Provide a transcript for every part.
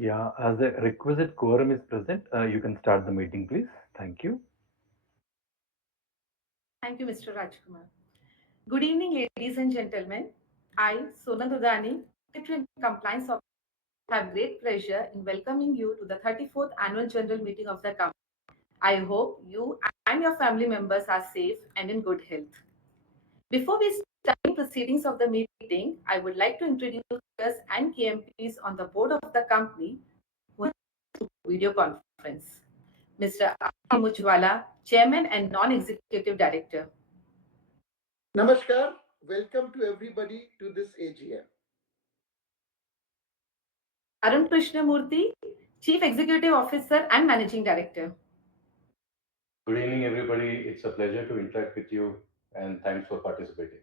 Yeah, as the requisite quorum is present, you can start the meeting, please. Thank you. Thank you, Mr. Rajkumar. Good evening, ladies and gentlemen. I, Sonal Dudani, Secretary and Compliance Officer, have great pleasure in welcoming you to the 34th Annual General Meeting of the company. I hope you and your family members are safe and in good health. Before we start the proceedings of the meeting, I would like to introduce us and KMPs on the board of the company who have video conference. Mr. Mujwala, Chairman and Non-Executive Director. Namaskar, welcome to everybody to this AGM. Arun Krishnamurthy, Chief Executive Officer and Managing Director. Good evening, everybody. It's a pleasure to interact with you and thanks for participating.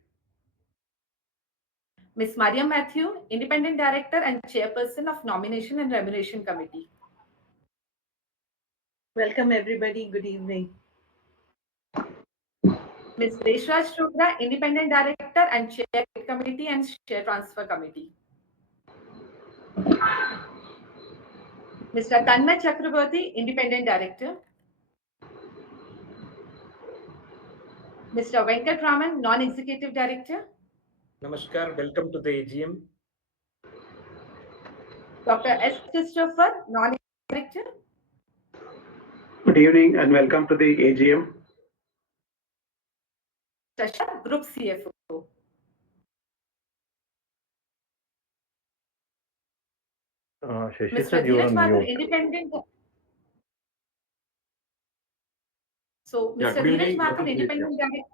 Ms. Mariam Matthew, Independent Director and Chairperson of Nomination and Remuneration Committee. Welcome everybody. Good evening. Ms. Reshraj Chopra, Independent Director and Chair Committee and Share Transfer Committee. Mr. Tanmay Chakraborty, Independent Director. Mr. Venkat Raman, Non-Executive Director. Namaskar, welcome to the AGM. Dr. S. Christopher, Non-Executive Director. Good evening and welcome to the AGM. Shashank, Group CFO. Shashi Mr. sir, you are Dheeraj on Mathur, mute. Independent. So, Yeah, Mr. good Dheeraj evening. Mathur, Welcome to the Independent Director.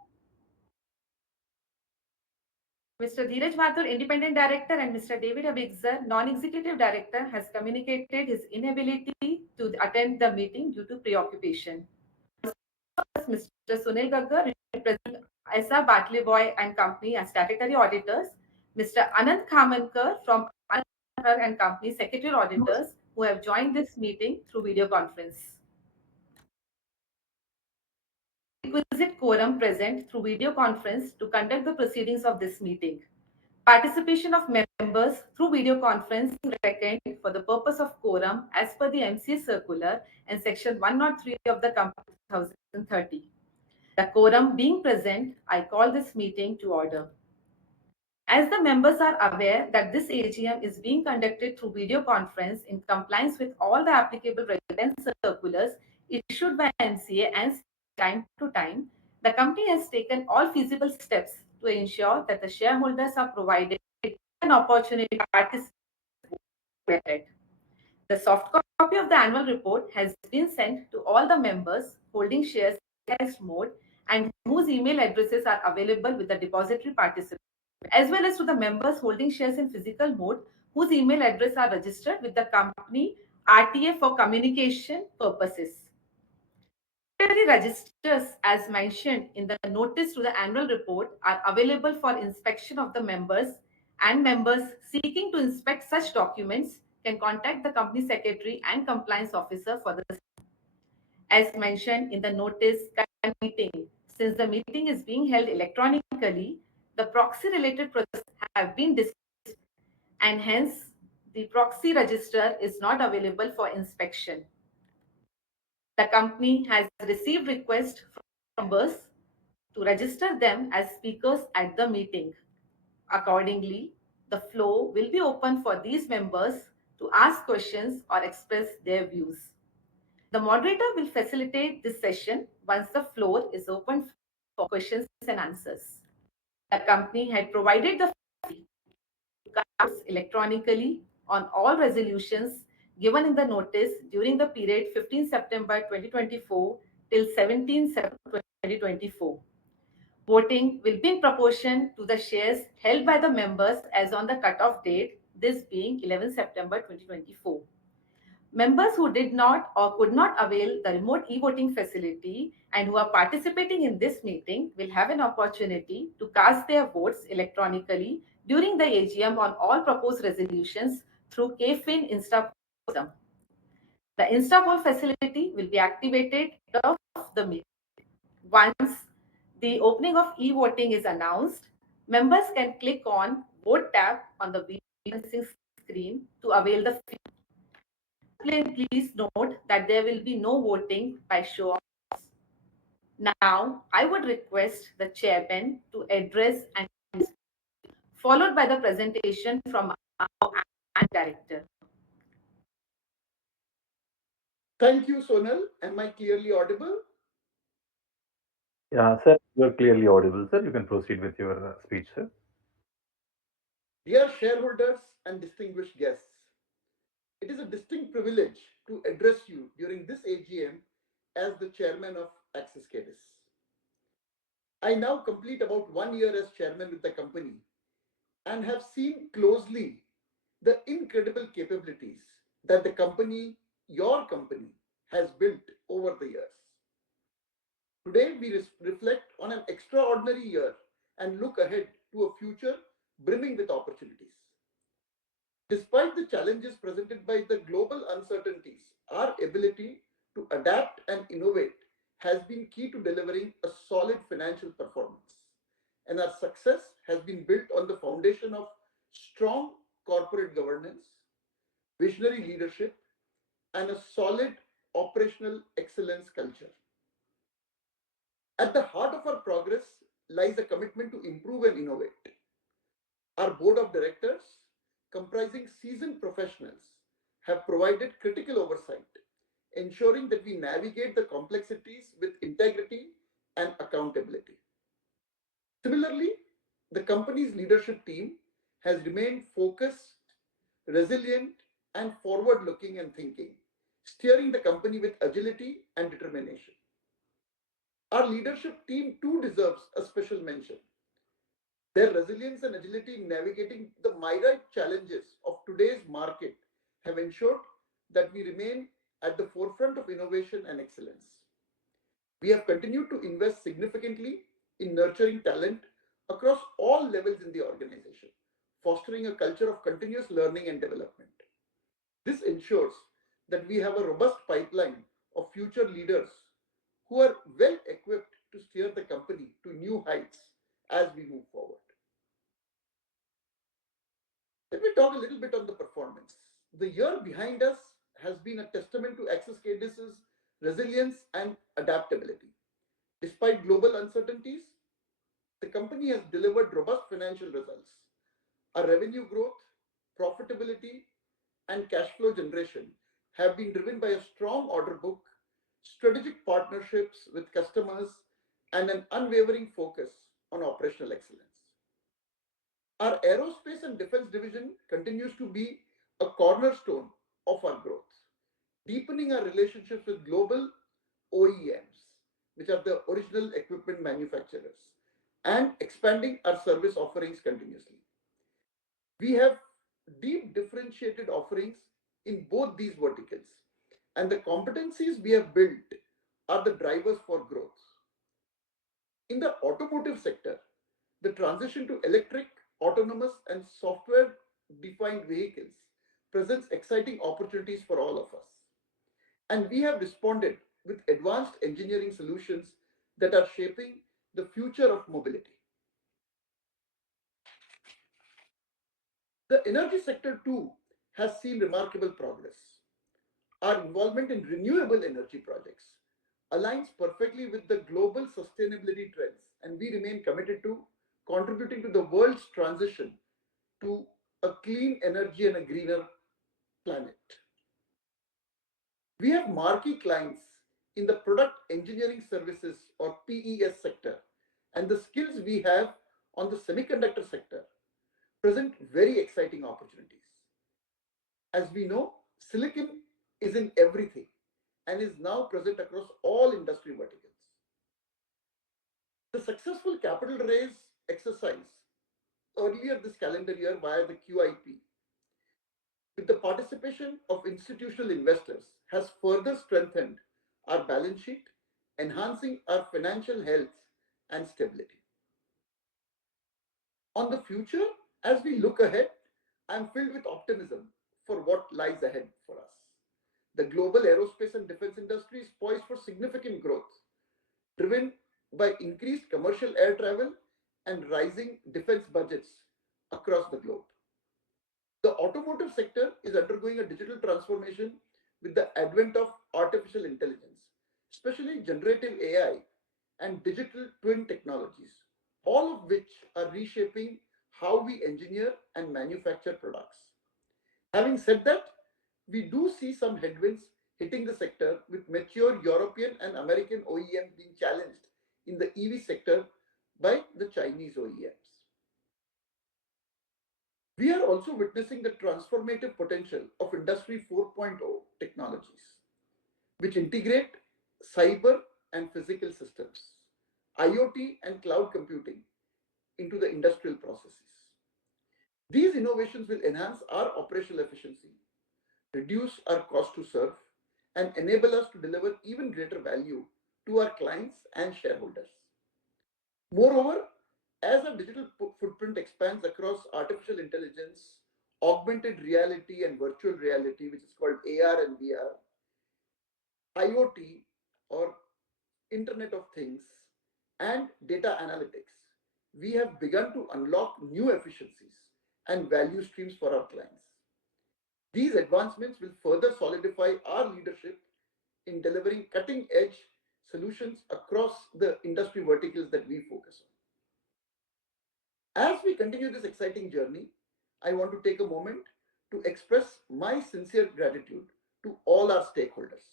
Mr. Dheeraj Mathur, Independent Director, and Mr. David Abigzar, Non-Executive Director, has communicated his inability to attend the meeting due to preoccupation. Mr. Sunil Gaggar, representing SR Bartley Boy and Company as statutory auditors. Mr. Anand Khamankar from Anand and Company secretarial auditors who have joined this meeting through video conference. Requisite quorum present through video conference to conduct the proceedings of this meeting. Participation of members through video conference reckoned for the purpose of quorum as per the MCA circular and section 103 of the Company 2030. The quorum being present, I call this meeting to order. As the members are aware that this AGM is being conducted through video conference in compliance with all the applicable regulatory circulars issued by MCA and time to time, the company has taken all feasible steps to ensure that the shareholders are provided an opportunity to participate. The soft copy of the annual report has been sent to all the members holding shares in text mode and whose email addresses are available with the depository participants, as well as to the members holding shares in physical mode whose email address are registered with the company RTA for communication purposes. Secretary registers, as mentioned in the notice to the annual report, are available for inspection of the members, and members seeking to inspect such documents can contact the company secretary and compliance officer for the as mentioned in the notice meeting. Since the meeting is being held electronically, the proxy related processes have been discussed and hence the proxy register is not available for inspection. The company has received requests from members to register them as speakers at the meeting. Accordingly, the floor will be open for these members to ask questions or express their views. The moderator will facilitate this session once the floor is open for questions and answers. The company had provided the cards electronically on all resolutions given in the notice during the period 15 September 2024 till 17 September 2024. Voting will be in proportion to the shares held by the members as on the cutoff date, this being 11 September 2024. Members who did not or could not avail the remote e-voting facility and who are participating in this meeting will have an opportunity to cast their votes electronically during the AGM on all proposed resolutions through KFIN InstaPoll system. The InstaPoll facility will be activated of the meeting. Once the opening of e-voting is announced, members can click on Vote tab on the video screen to avail the Please note that there will be no voting by show of hands. Now, I would request the chairman to address and followed by the presentation from our director. Thank you, Sonal. Am I clearly audible? Yeah, sir, you're clearly audible, sir. You can proceed with your speech, sir. Dear shareholders and distinguished guests, it is a distinct privilege to address you during this AGM as the chairman of Axiscades. I now complete about 1 year as chairman with the company and have seen closely the incredible capabilities that the company, your company, has built over the years. Today, we reflect on an extraordinary year and look ahead to a future brimming with opportunities. Despite the challenges presented by the global uncertainties, our ability to adapt and innovate has been key to delivering a solid financial performance. And our success has been built on the foundation of strong corporate governance, visionary leadership, and a solid operational excellence culture. At the heart of our progress lies a commitment to improve and innovate. Our board of directors, comprising seasoned professionals, have provided critical oversight, ensuring that we navigate the complexities with integrity and accountability. Similarly, the company's leadership team has remained focused, resilient, and forward looking and thinking, steering the company with agility and determination. Our leadership team too deserves a special mention. Their resilience and agility in navigating the myriad challenges of today's market have ensured that we remain at the forefront of innovation and excellence. We have continued to invest significantly in nurturing talent across all levels in the organization, fostering a culture of continuous learning and development. This ensures that we have a robust pipeline of future leaders who are well equipped to steer the company to new heights as we move forward. Let me talk a little bit on the performance. The year behind us has been a testament to Axiscades' resilience and adaptability. Despite global uncertainties, the company has delivered robust financial results. Our revenue growth, profitability, and cash flow generation have been driven by a strong order book, strategic partnerships with customers, and an unwavering focus on operational excellence. Our aerospace and defense division continues to be a cornerstone of our growth, deepening our relationships with global OEMs, which are the original equipment manufacturers, and expanding our service offerings continuously. We have deep differentiated offerings in both these verticals, and the competencies we have built are the drivers for growth. In the automotive sector, the transition to electric, autonomous, and software defined vehicles presents exciting opportunities for all of us. And we have responded with advanced engineering solutions that are shaping the future of mobility. The energy sector too has seen remarkable progress. Our involvement in renewable energy projects aligns perfectly with the global sustainability trends, and we remain committed to contributing to the world's transition to a clean energy and a greener planet. We have marquee clients in the product engineering services or PES sector, and the skills we have on the semiconductor sector present very exciting opportunities. As we know, silicon is in everything and is now present across all industry verticals. The successful capital raise exercise earlier this calendar year via the QIP, with the participation of institutional investors, has further strengthened our balance sheet, enhancing our financial health and stability. On the future, as we look ahead, I'm filled with optimism for what lies ahead for us. The global aerospace and defense industry is poised for significant growth, driven by increased commercial air travel and rising defense budgets across the globe. The automotive sector is undergoing a digital transformation with the advent of artificial intelligence, especially generative AI and digital twin technologies, all of which are reshaping how we engineer and manufacture products. Having said that, we do see some headwinds hitting the sector, with mature European and American OEMs being challenged in the EV sector by the Chinese OEMs. We are also witnessing the transformative potential of Industry 4.0 technologies, which integrate cyber and physical systems, IoT and cloud computing into the industrial processes. These innovations will enhance our operational efficiency, reduce our cost to serve, and enable us to deliver even greater value to our clients and shareholders. Moreover, as our digital footprint expands across artificial intelligence, augmented reality, and virtual reality, which is called AR and VR, IoT or Internet of Things, and data analytics, we have begun to unlock new efficiencies and value streams for our clients. These advancements will further solidify our leadership in delivering cutting edge solutions across the industry verticals that we focus on. As we continue this exciting journey, I want to take a moment to express my sincere gratitude to all our stakeholders,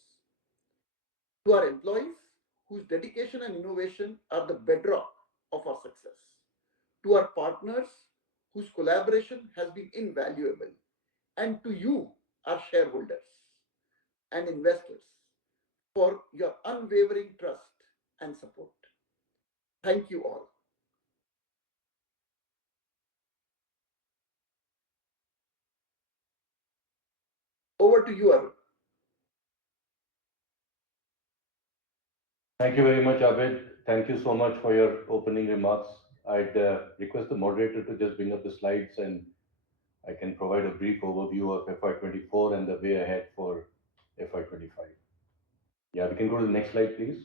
to our employees whose dedication and innovation are the bedrock of our success, to our partners whose collaboration has been invaluable, and to you, our shareholders and investors, for your unwavering trust and support. Thank you all. Over to you, Arun. Thank you very much, Abid. Thank you so much for your opening remarks. I'd request the moderator to just bring up the slides and I can provide a brief overview of FY24 and the way ahead for FY25. Yeah, we can go to the next slide, please.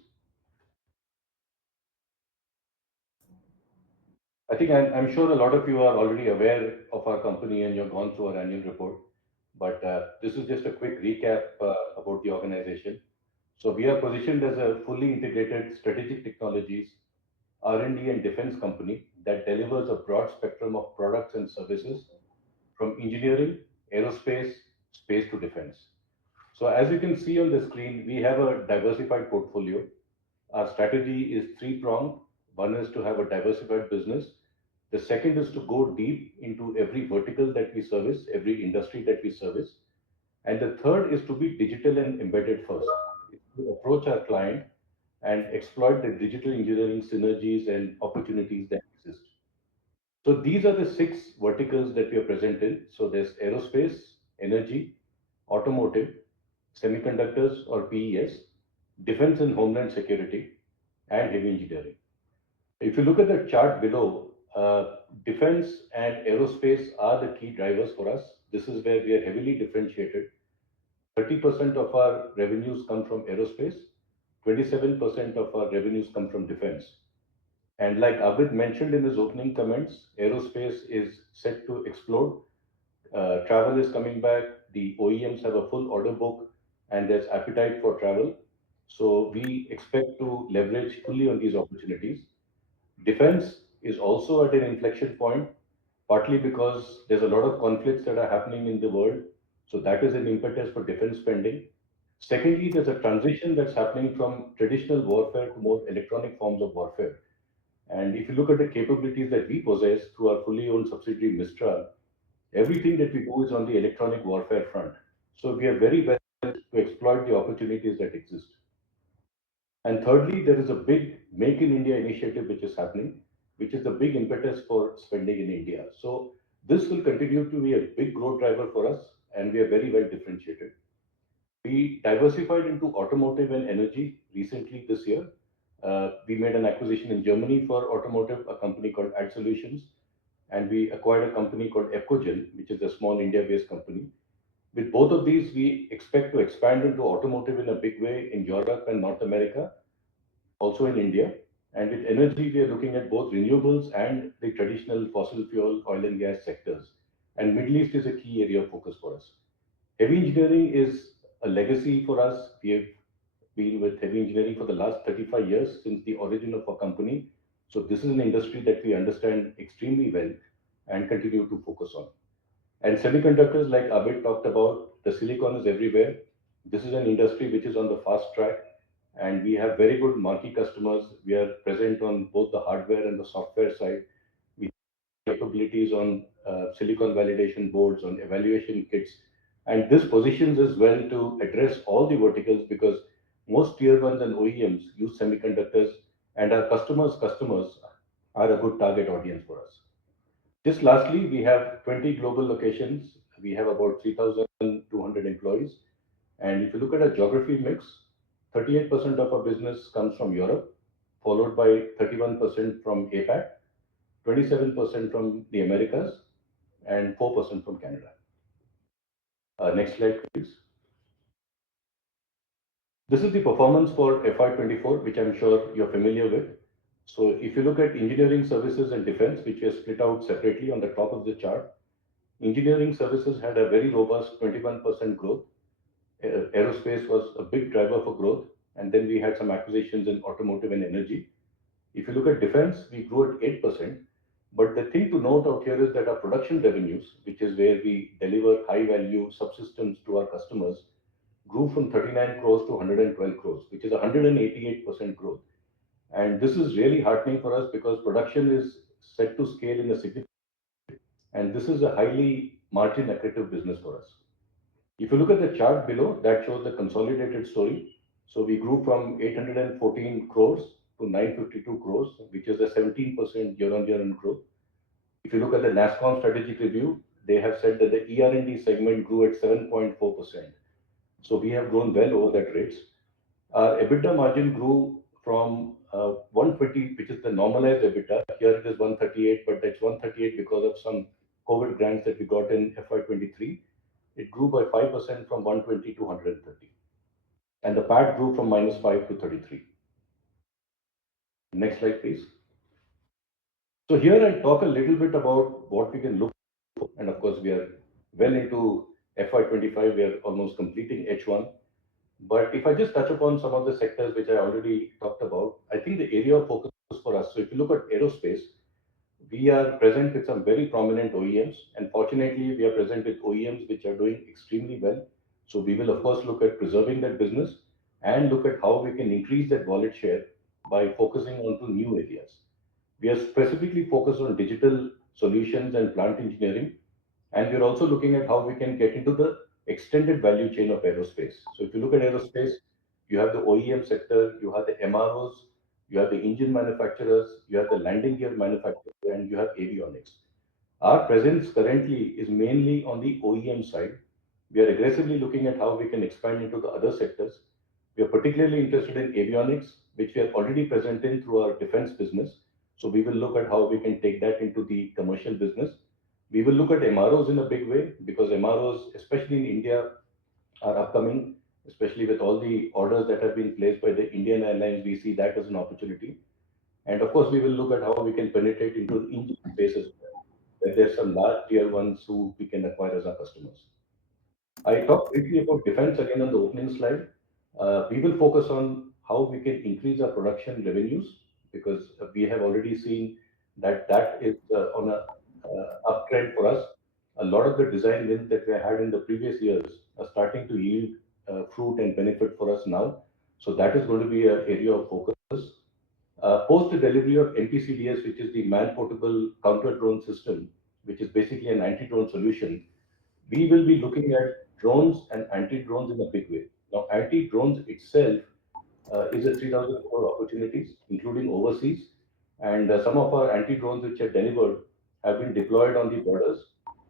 I think I'm sure a lot of you are already aware of our company and you've gone through our annual report, but this is just a quick recap about the organization. So we are positioned as a fully integrated strategic technologies, R&D and defense company that delivers a broad spectrum of products and services from engineering, aerospace, space to defense. So as you can see on the screen, we have a diversified portfolio. Our strategy is three-pronged. One is to have a diversified business. The second is to go deep into every vertical that we service, every industry that we service. And the third is to be digital and embedded first. It's to approach our client and exploit the digital engineering synergies and opportunities that exist. So these are the six verticals that we are present in. So there's aerospace, energy, automotive, semiconductors or PES, defense and homeland security, and heavy engineering. If you look at the chart below, defense and aerospace are the key drivers for us. This is where we are heavily differentiated. 30% of our revenues come from aerospace, 27% of our revenues come from defense. And like Abid mentioned in his opening comments, aerospace is set to explode. Travel is coming back. The OEMs have a full order book and there's appetite for travel. So we expect to leverage fully on these opportunities. Defense is also at an inflection point, partly because there's a lot of conflicts that are happening in the world. So that is an impetus for defense spending. Secondly, there's a transition that's happening from traditional warfare to more electronic forms of warfare. And if you look at the capabilities that we possess through our fully owned subsidiary Mistral, everything that we do is on the electronic warfare front. So we are very well to exploit the opportunities that exist. And thirdly, there is a big Make in India initiative which is happening, which is the big impetus for spending in India. So this will continue to be a big growth driver for us, and we are very well differentiated. We diversified into automotive and energy recently this year. We made an acquisition in Germany for automotive, a company called Ad Solutions, and we acquired a company called Epcogen, which is a small India-based company. With both of these, we expect to expand into automotive in a big way in Europe and North America, also in India. And with energy, we are looking at both renewables and the traditional fossil fuel, oil and gas sectors. And Middle East is a key area of focus for us. Heavy engineering is a legacy for us. We have been with heavy engineering for the last 35 years since the origin of our company. So this is an industry that we understand extremely well and continue to focus on. And semiconductors, like Abid talked about, the silicon is everywhere. This is an industry which is on the fast track, and we have very good marquee customers. We are present on both the hardware and the software side. We have capabilities on silicon validation boards, on evaluation kits, and this positions us well to address all the verticals because most tier ones and OEMs use semiconductors, and our customers are a good target audience for us. Just lastly, we have 20 global locations. We have about 3,200 employees. And if you look at our geography mix, 38% of our business comes from Europe, followed by 31% from APAC, 27% from the Americas, and 4% from Canada. Next slide, please. This is the performance for FY24, which I'm sure you're familiar with. So if you look at engineering services and defense, which we have split out separately on the top of the chart, engineering services had a very robust 21% growth. Aerospace was a big driver for growth, and then we had some acquisitions in automotive and energy. If you look at defense, we grew at 8%. But the thing to note out here is that our production revenues, which is where we deliver high value subsystems to our customers, grew from 39 crores to 112 crores, which is 188% growth. And this is really heartening for us because production is set to scale in a significant, and this is a highly margin accretive business for us. If you look at the chart below, that shows the consolidated story. So we grew from 814 crores to 952 crores, which is a 17% year-on-year growth. If you look at the NASSCOM strategic review, they have said that the ER&D segment grew at 7.4%. So we have grown well over that rates. Our EBITDA margin grew from 120, which is the normalized EBITDA. Here it is 138, but that's 138 because of some COVID grants that we got in FY23. It grew by 5% from 120 to 130. And the PAT grew from -5 to 33. Next slide, please. So here I'll talk a little bit about what we can look for. And of course, we are well into FY25. We are almost completing H1. But if I just touch upon some of the sectors which I already talked about, I think the area of focus for us. So if you look at aerospace, we are present with some very prominent OEMs, and fortunately, we are present with OEMs which are doing extremely well. So we will, of course, look at preserving that business and look at how we can increase that wallet share by focusing on to new areas. We are specifically focused on digital solutions and plant engineering, and we're also looking at how we can get into the extended value chain of aerospace. So if you look at aerospace, you have the OEM sector, you have the MROs, you have the engine manufacturers, you have the landing gear manufacturers, and you have avionics. Our presence currently is mainly on the OEM side. We are aggressively looking at how we can expand into the other sectors. We are particularly interested in avionics, which we are already present in through our defense business. So we will look at how we can take that into the commercial business. We will look at MROs in a big way because MROs, especially in India, are upcoming, especially with all the orders that have been placed by the Indian Airlines. We see that as an opportunity. And of course, we will look at how we can penetrate into the engine space as well, where there's some large tier ones who we can acquire as our customers. I talked briefly about defense again on the opening slide. We will focus on how we can increase our production revenues because we have already seen that that is on a uptrend for us. A lot of the design wins that we had in the previous years are starting to yield fruit and benefit for us now. So that is going to be an area of focus. Post the delivery of MPCDS, which is the man-portable counter-drone system, which is basically an anti-drone solution, we will be looking at drones and anti-drones in a big way. Now, anti-drones itself is a 3,000 crore opportunities, including overseas. And some of our anti-drones which are delivered have been deployed on the borders,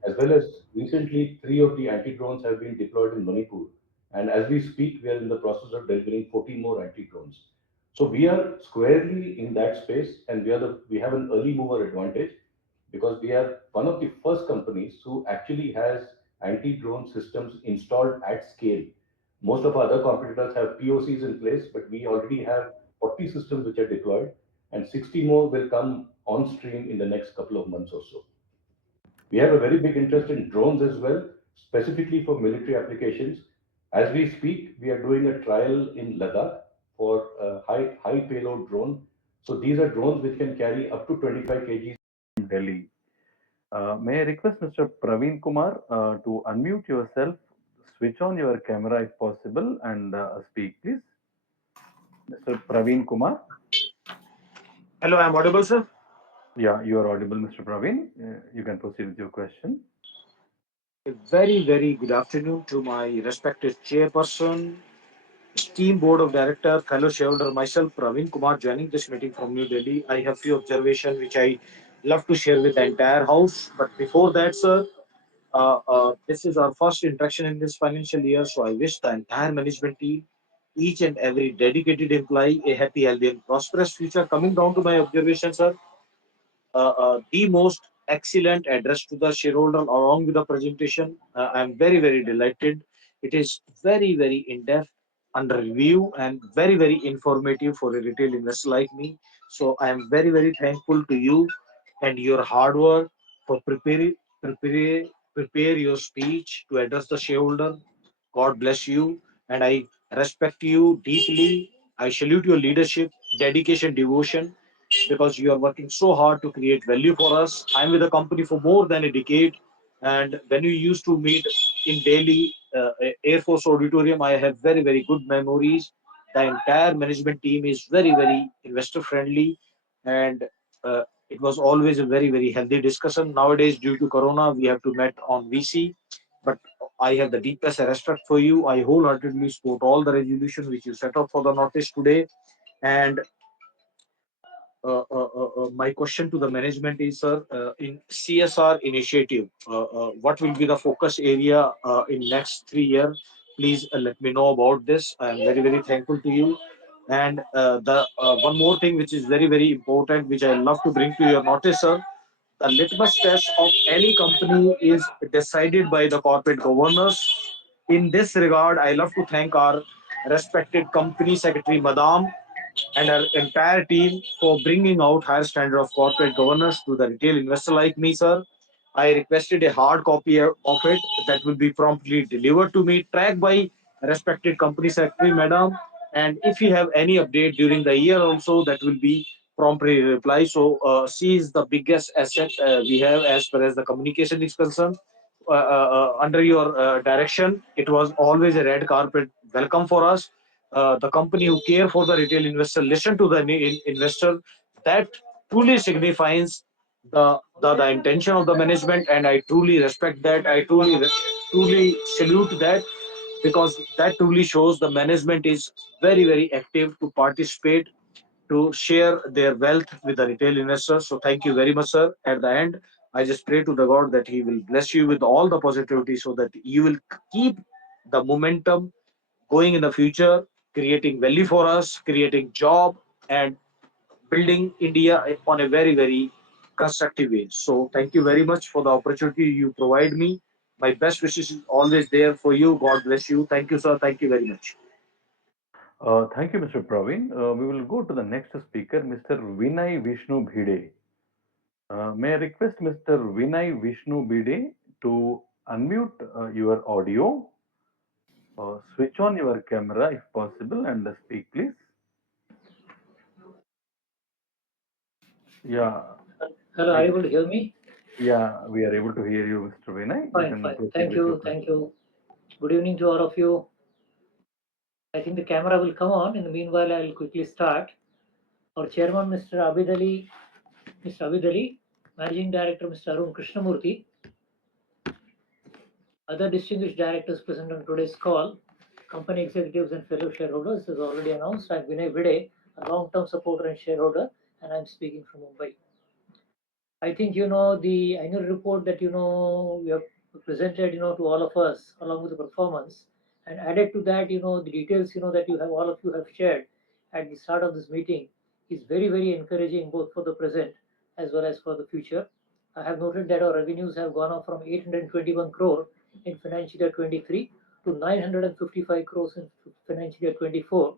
as well as recently, 3 of the anti-drones have been deployed in Manipur. And as we speak, we are in the process of delivering 40 more anti-drones. So we are squarely in that space, and we have an early mover advantage because we are one of the first companies who actually has anti-drone systems installed at scale. Most of our other competitors have POCs in place, but we already have 40 systems which are deployed, and 60 more will come on stream in the next couple of months or so. We have a very big interest in drones as well, specifically for military applications. As we speak, we are doing a trial in Ladakh for a high payload drone. So these are drones which can carry up to 25 kgs. Delhi. May I request Mr. Praveen Kumar to unmute yourself, switch on your camera if possible, and speak, please. Mr. Praveen Kumar. Hello, I'm audible, sir. Yeah, you are audible, Mr. Praveen. You can proceed with your question. A very, very good afternoon to my respected chairperson, esteemed board of director, fellow shareholder, myself, Praveen Kumar, joining this meeting from New Delhi. I have few observations which I love to share with the entire house. But before that, sir, this is our first interaction in this financial year, so I wish the entire management team, each and every dedicated employee, a happy, healthy, and prosperous future. Coming down to my observation, sir, the most excellent address to the shareholder along with the presentation. I'm very, very delighted. It is very, very in-depth, under review, and very, very informative for a retail investor like me. So I am very, very thankful to you and your hard work for prepare your speech to address the shareholder. God bless you, and I respect you deeply. I salute your leadership, dedication, devotion, because you are working so hard to create value for us. I'm with the company for more than a decade, and when we used to meet in Delhi Air Force Auditorium, I have very, very good memories. The entire management team is very, very investor friendly, and it was always a very, very healthy discussion. Nowadays, due to Corona, we have to meet on VC, but I have the deepest respect for you. I wholeheartedly support all the resolution which you set up for the notice today. And my question to the management is, sir, in CSR initiative, what will be the focus area in next 3 years? Please let me know about this. I am very, very thankful to you. And the one more thing which is very, very important, which I love to bring to your notice, sir. The litmus test of any company is decided by the corporate governors. In this regard, I love to thank our respected company secretary, Madam, and our entire team for bringing out higher standard of corporate governance to the retail investor like me, sir. I requested a hard copy of it that will be promptly delivered to me, tracked by respected company secretary, madam. And if you have any update during the year also, that will be promptly reply. So she is the biggest asset we have as far as the communication is concerned. Under your direction, it was always a red carpet welcome for us. The company who care for the retail investor listen to the investor. That truly signifies the intention of the management, and I truly respect that. I truly salute that, because that truly shows the management is very, very active to participate, to share their wealth with the retail investors. So thank you very much, sir. At the end, I just pray to the God that He will bless you with all the positivity, so that you will keep the momentum going in the future, creating value for us, creating job, and building India on a very, very constructive way. So thank you very much for the opportunity you provide me. My best wishes is always there for you. God bless you. Thank you, sir. Thank you very much. Thank you, Mr. Praveen. We will go to the next speaker, Mr. Vinay Vishnu Bhide. May I request Mr. Vinay Vishnu Bhide to unmute your audio, switch on your camera if possible, and speak, please. Yeah, Hello, are you able to hear me? yeah, we are able to hear you, Mr. Vinay. You Fine, can fine. proceed Thank with your you, question. thank you. Good evening to all of you. I think the camera will come on. In the meanwhile, I'll quickly start. Our chairman, Mr. Abid Ali, Managing Director, Mr. Arun Krishnamurthy, other distinguished directors present on today's call, company executives and fellow shareholders, as already announced, I'm Vinay Vide, a long-term supporter and shareholder, and I'm speaking from Mumbai. I think the annual report that we have presented to all of us along with the performance, and added to that the details that you have all of you have shared at the start of this meeting is very, very encouraging, both for the present as well as for the future. I have noted that our revenues have gone up from 821 crore in financial year 23 to 955 crores in financial year 24,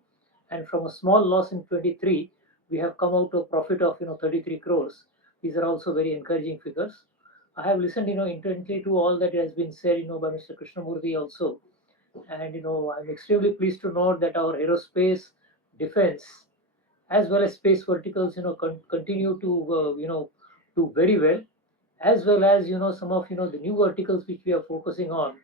and from a small loss in 23 we have come out to a profit of 33 crores. These are also very encouraging figures. I have listened intently to all that has been said by Mr. Krishnamurthy also. And I'm extremely pleased to note that our aerospace, defense, as well as space verticals, continue to do very well, as well as some of the new verticals which we are focusing on,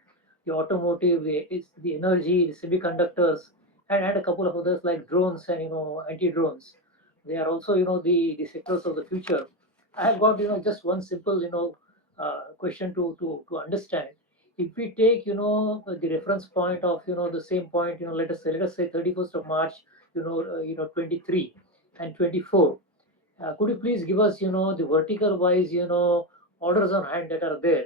the automotive, the energy, the semiconductors, and a couple of others like drones and anti drones. They are also the sectors of the future. I have got just one simple question to understand. If we take the reference point of the same point, let us say 31st of March 23 and 24, could you please give us the vertical wise orders on hand that are there,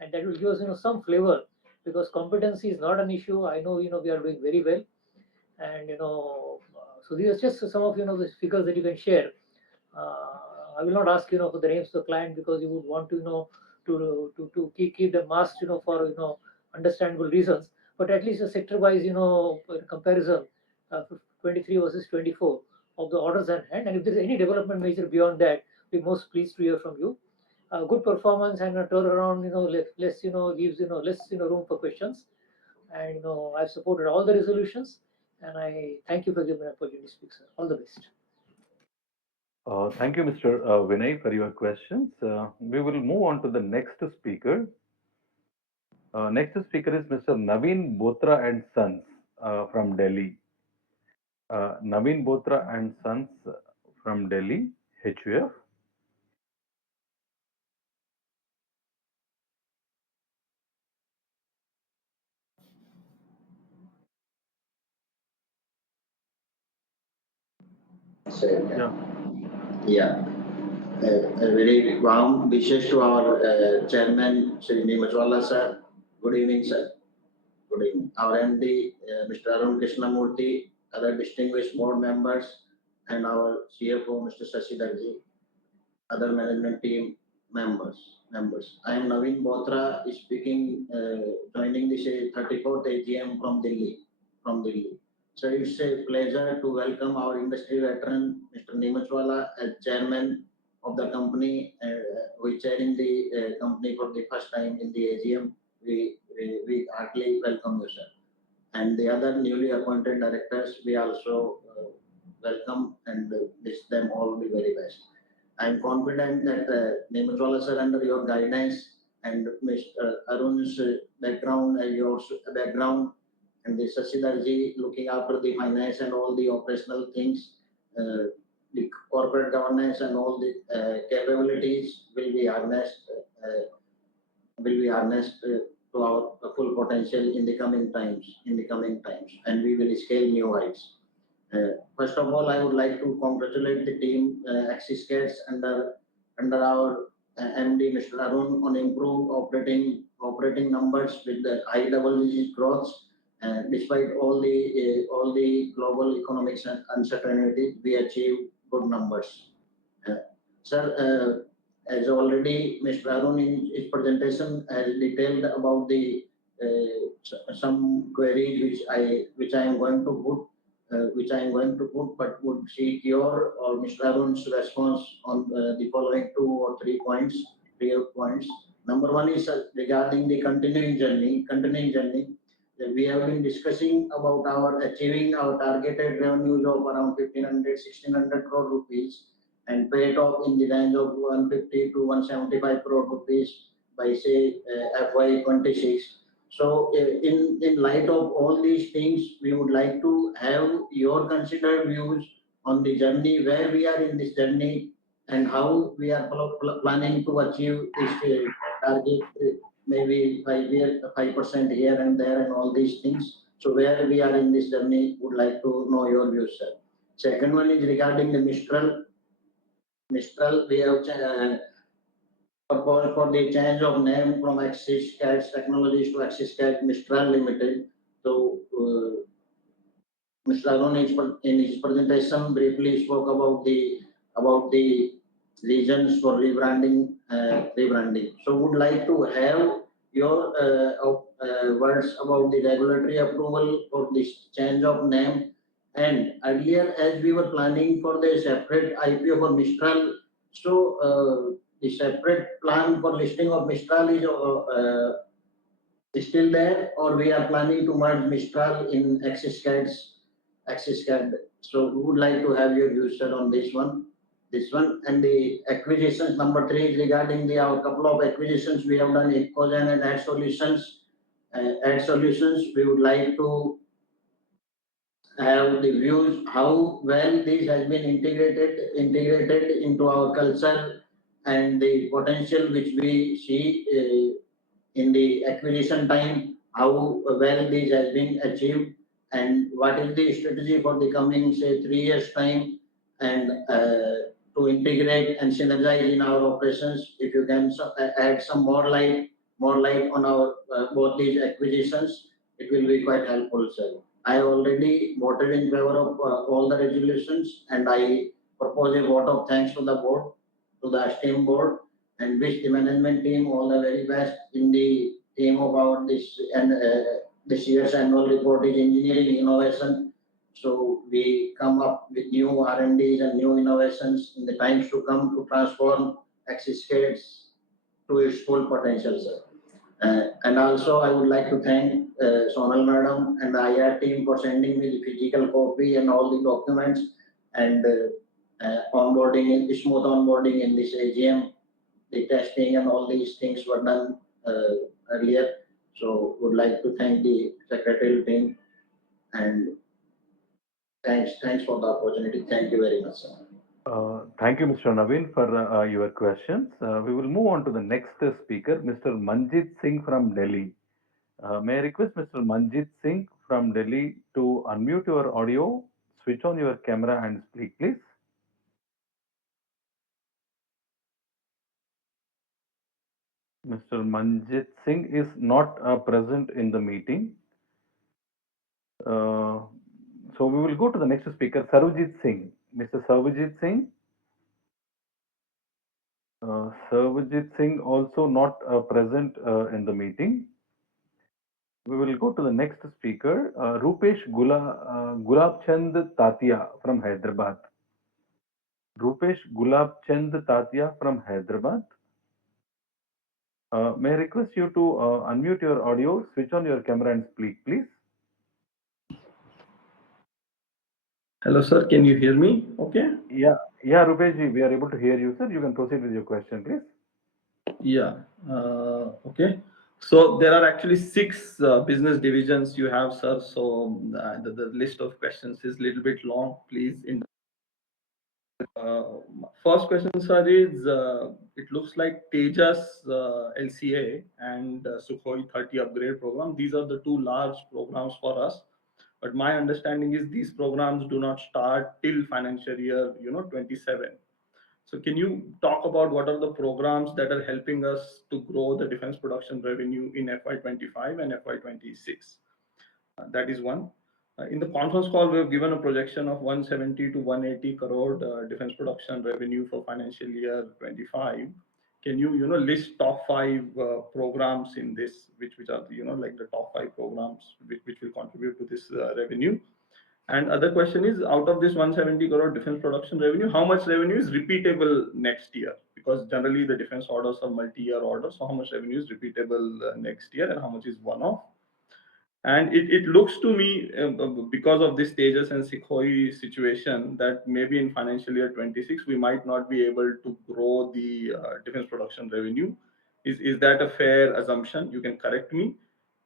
and that will give us some flavor, because competency is not an issue. I know we are doing very well, and so these are just some of the figures that you can share. I will not ask for the names of the client, because you would want to keep them masked for understandable reasons. But at least a sector wise comparison, 23 versus 24 of the orders at hand, and if there is any development measure beyond that, we're most pleased to hear from you. Good performance and a turnaround, less leaves less room for questions. And I've supported all the resolutions, and I thank you for giving me an opportunity to speak, sir. All the best. Thank you, Mr. Vinay, for your questions. We will move on to the next speaker. Next speaker is Mr. Naveen Botra and Sons from Delhi. Naveen Botra and Sons from Delhi, HUF. Yeah. Yeah, a very warm wishes to our chairman, Shri Nimachwala sir. Good evening, sir. Good evening. Our MD, Mr. Arun Krishnamurthy, other distinguished board members, and our CFO, Mr. Sasidarji, other management team members. I am Naveen Botra speaking, joining this 34th AGM from Delhi. So it's a pleasure to welcome our industry veteran, Mr. Nimachwala, as chairman of the company, who is chairing the company for the first time in the AGM. We heartily welcome you, sir. And the other newly appointed directors, we also welcome and wish them all the very best. I'm confident that Nimachwala sir, under your guidance and Mr. Arun's background, your background, and the Sasidarji looking after the finance and all the operational things, the corporate governance and all the capabilities will be harnessed to our full potential in the coming times, and we will scale new heights. First of all, I would like to congratulate the team, Axiscades, under our MD, Mr. Arun, on improved operating numbers with the high double-digit growth. Despite all the global economic uncertainty, we achieved good numbers. Sir, as already Mr. Arun in his presentation has detailed about the some queries which I am going to put, but would seek your or Mr. Arun's response on the following two or three points, points. Number one is regarding the continuing journey. We have been discussing about our achieving our targeted revenues of around 1,500 crore rupees, and pay it off in the range of 150 to 175 crore rupees by say FY26. So, in light of all these things, we would like to have your considered views on the journey, where we are in this journey, and how we are planning to achieve this target. Maybe 5% here and there, and all these things. So, where we are in this journey, would like to know your views, sir. Second one is regarding the Mistral. We have proposed for the change of name from Axiscades Technologies to Axiscades Mistral Limited. So, Mr. Arun in his presentation briefly spoke about the reasons for rebranding. So, would like to have your words about the regulatory approval for this change of name. And earlier, as we were planning for the separate IPO for Mistral, so the separate plan for listing of Mistral is still there, or we are planning to merge Mistral in Axiscade. So we would like to have your views, sir, on this one. This one and the acquisitions. Number three is regarding the our couple of acquisitions we have done, Ecogen and Ad Solutions. Ad Solutions, we would like to have the views how well this has been integrated into our culture and the potential which we see in the acquisition time, how well this has been achieved, and what is the strategy for the coming, say, 3 years time, and to integrate and synergize in our operations. If you can add some more light on our both these acquisitions, it will be quite helpful, sir. I already voted in favor of all the resolutions, and I propose a vote of thanks to the board, to the esteemed board, and wish the management team all the very best in the theme of our this year's annual report is engineering innovation. So we come up with new R&Ds and new innovations in the times to come to transform Axiscades to its full potential, sir. And also, I would like to thank Sonal Madam and the IR team for sending me the physical copy and all the documents and smooth onboarding in this AGM. The testing and all these things were done earlier. So, would like to thank the secretarial team and thanks for the opportunity. Thank you very much, sir. Thank you, Mr. Naveen, for your questions. We will move on to the next speaker, Mr. Manjit Singh from Delhi. May I request Mr. Manjit Singh from Delhi to unmute your audio, switch on your camera and speak, please. Mr. Manjit Singh is not present in the meeting. So we will go to the next speaker, Sarvajit Singh. Mr. Sarvajit Singh. Sarvajit Singh also not present in the meeting. We will go to the next speaker, Rupesh Gulabchand Tatia from Hyderabad. Rupesh Gulabchand Tatia from Hyderabad. May I request you to unmute your audio, switch on your camera and speak, please. Hello, sir. Can you hear me? Okay. Yeah, Rupesh ji, we are able to hear you, sir. You can proceed with your question, please. Yeah. Okay. So there are actually 6 business divisions you have, sir. So the list of questions is a little bit long. Please. First question, sir, is it looks like Tejas LCA and Sukhoi 30 upgrade program. These are the 2 large programs for us. But my understanding is these programs do not start till financial year 27. So can you talk about what are the programs that are helping us to grow the defense production revenue in FY25 and FY26? That is one. In the conference call, we have given a projection of 170 to 180 crore defense production revenue for financial year 25. Can you list top 5 programs in this, which are like the top 5 programs which will contribute to this revenue? And other question is, out of this 170 crore defense production revenue, how much revenue is repeatable next year? Because generally the defense orders are multi-year orders. So how much revenue is repeatable next year and how much is one-off? And it looks to me, because of this Tejas and Sukhoi situation, that maybe in financial year 26, we might not be able to grow the defense production revenue. Is that a fair assumption? You can correct me.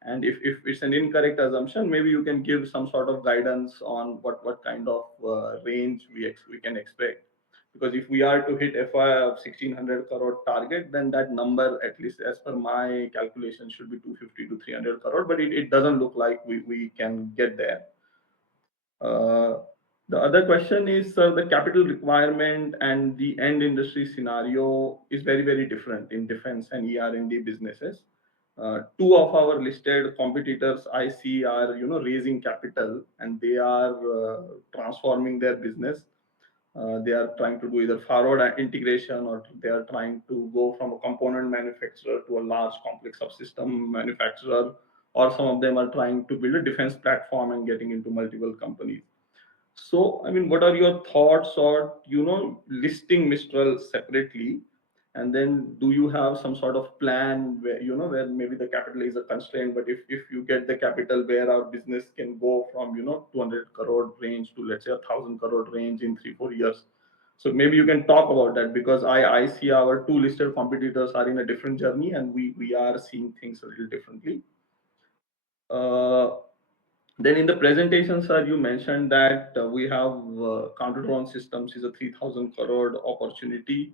And if it's an incorrect assumption, maybe you can give some sort of guidance on what kind of range we can expect. Because if we are to hit FY of 1600 crore target, then that number, at least as per my calculation, should be 250 to 300 crore. But it doesn't look like we can get there. The other question is, sir, the capital requirement and the end industry scenario is very, very different in defense and ER&D businesses. 2 of our listed competitors I see are, raising capital, and they are transforming their business. They are trying to do either forward integration, or they are trying to go from a component manufacturer to a large complex subsystem manufacturer, or some of them are trying to build a defense platform and getting into multiple companies. So, I mean, what are your thoughts on, listing Mistral separately? And then do you have some sort of plan where, where maybe the capital is a constraint, but if you get the capital, where our business can go from, 200 crore range to, let's say, 1,000 crore range in 3-4 years? So maybe you can talk about that, because I see our two listed competitors are in a different journey, and we are seeing things a little differently. Uh, then in the presentation, sir, you mentioned that we have counter drone systems is a 3,000 crore opportunity,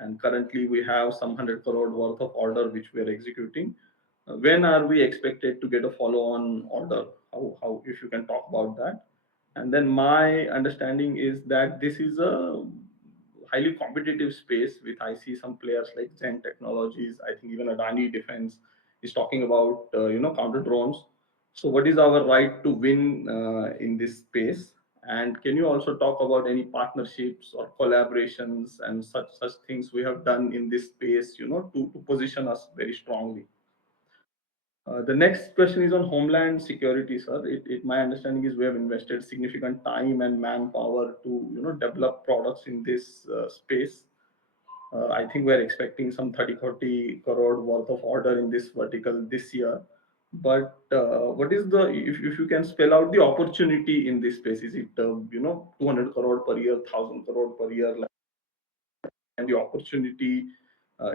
and currently we have some 100 crore worth of order which we are executing. When are we expected to get a follow-on order? How if you can talk about that? And then my understanding is that this is a highly competitive space with, I see some players like Zen Technologies. I think even Adani Defense is talking about counter drones. So what is our right to win in this space? And can you also talk about any partnerships or collaborations and such things we have done in this space, to position us very strongly? The next question is on homeland security, sir. My understanding is we have invested significant time and manpower to develop products in this space. I think we're expecting some 30-40 crore worth of order in this vertical this year. But what is the, if you can spell out the opportunity in this space? Is it 200 crore per year, 1,000 crore per year, and the opportunity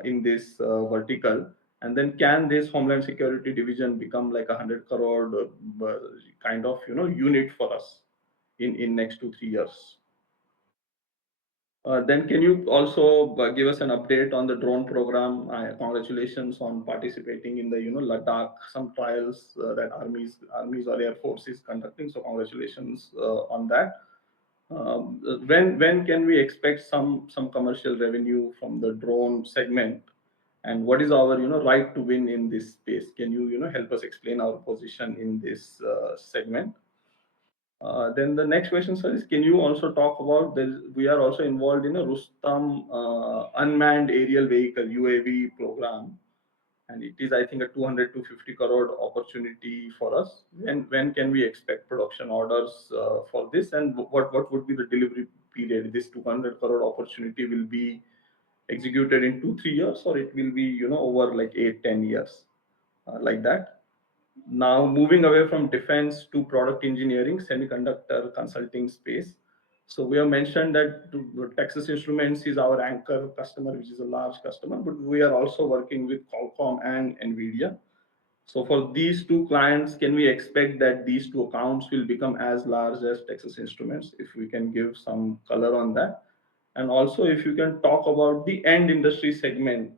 in this vertical? And then can this homeland security division become like 100 crore kind of unit for us in next 2-3 years? Then can you also give us an update on the drone program? Congratulations on participating in the Ladakh, some trials that armies or air force is conducting. So congratulations on that. When can we expect some commercial revenue from the drone segment? And what is our right to win in this space? Can you help us explain our position in this segment? Then the next question, sir, is can you also talk about we are also involved in a Rustam unmanned aerial vehicle UAV program, and it is, I think, a 200 to 50 crore opportunity for us. When can we expect production orders for this, and what would be the delivery period? This 200 crore opportunity will be executed in 2-3 years, or it will be over like 8-10 years, like that? Now, moving away from defense to product engineering, semiconductor consulting space. So we have mentioned that Texas Instruments is our anchor customer, which is a large customer, but we are also working with Qualcomm and Nvidia. So for these two clients, can we expect that these two accounts will become as large as Texas Instruments? If we can give some color on that. And also, if you can talk about the end industry segment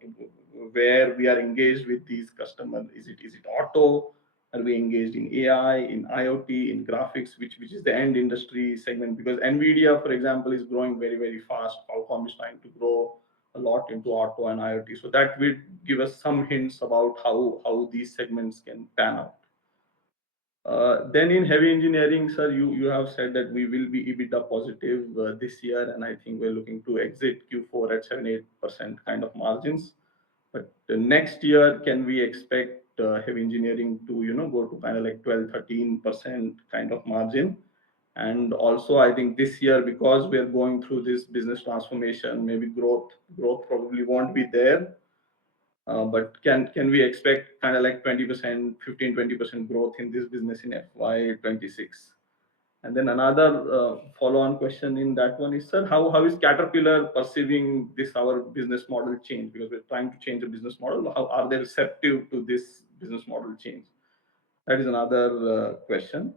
where we are engaged with these customers. Is it auto? Are we engaged in AI, in IoT, in graphics, which is the end industry segment? Because Nvidia, for example, is growing very, very fast. Qualcomm is trying to grow a lot into auto and IoT. So that will give us some hints about how these segments can pan out. Then in heavy engineering, sir, you have said that we will be EBITDA positive this year, and I think we're looking to exit Q4 at 7-8% kind of margins. But next year, can we expect heavy engineering to go to kind of like 12-13% kind of margin? And also, I think this year, because we are going through this business transformation, maybe growth probably won't be there. But can we expect kind of like 20%, 15-20% growth in this business in FY26? And then another follow-on question in that one is, sir, how is Caterpillar perceiving this our business model change? Because we're trying to change the business model. How are they receptive to this business model change? That is another question.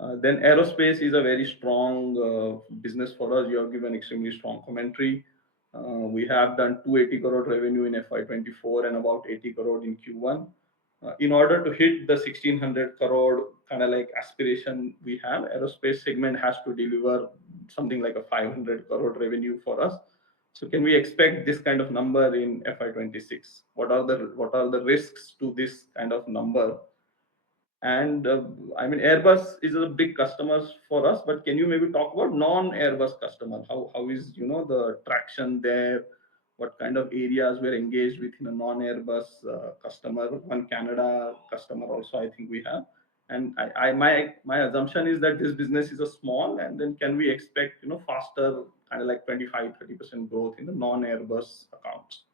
Then aerospace is a very strong business for us. You have given extremely strong commentary. We have done 280 crore revenue in FY24 and about 80 crore in Q1. In order to hit the 1600 crore kind of like aspiration we have, aerospace segment has to deliver something like a 500 crore revenue for us. So can we expect this kind of number in FY26? What are the risks to this kind of number? And I mean, Airbus is a big customer for us, but can you maybe talk about non-Airbus customer? How is the traction there? What kind of areas we're engaged with in a non-Airbus customer? One Canada customer also, I think we have. And my assumption is that this business is a small, and then can we expect faster kind of like 25-30% growth in the non-Airbus accounts?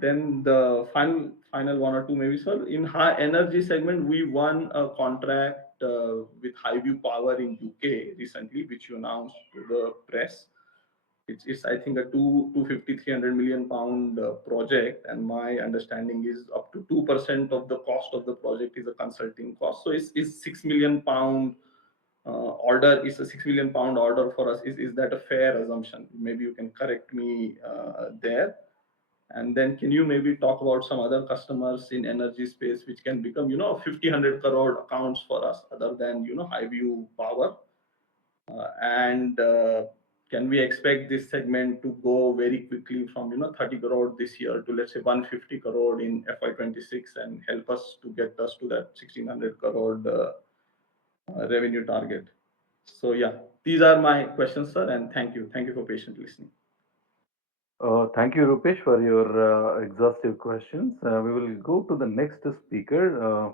Then the final one or two maybe, sir. In high energy segment, we won a contract with Highview Power in UK recently, which you announced to the press. It's I think a 250 300 million pound project, and my understanding is up to 2% of the cost of the project is a consulting cost. So is 6 million pound order is a 6 million pound order for us. Is that a fair assumption? Maybe you can correct me there. And then can you maybe talk about some other customers in energy space which can become, 50, 100 crore accounts for us other than, Highview Power? And can we expect this segment to go very quickly from, 30 crore this year to, let's say, 150 crore in FY26 and help us to get us to that 1600 crore revenue target? So yeah, these are my questions, sir, and thank you. Thank you for patiently listening. Thank you, Rupesh, for your exhaustive questions. We will go to the next speaker,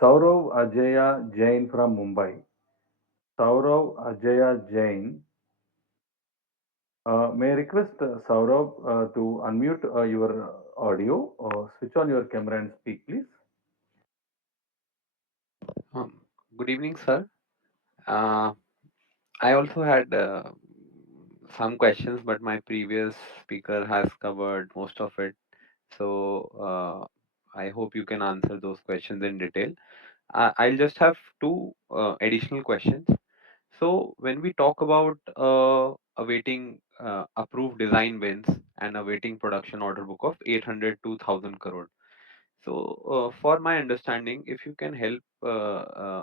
Saurav Ajaya Jain from Mumbai. Saurav Ajaya Jain. May I request Saurav to unmute your audio, switch on your camera and speak, please. Good evening, sir. I also had some questions, but my previous speaker has covered most of it. So I hope you can answer those questions in detail. I'll just have two additional questions. So when we talk about awaiting approved design wins and awaiting production order book of 800 to 1000 crore. So for my understanding, if you can help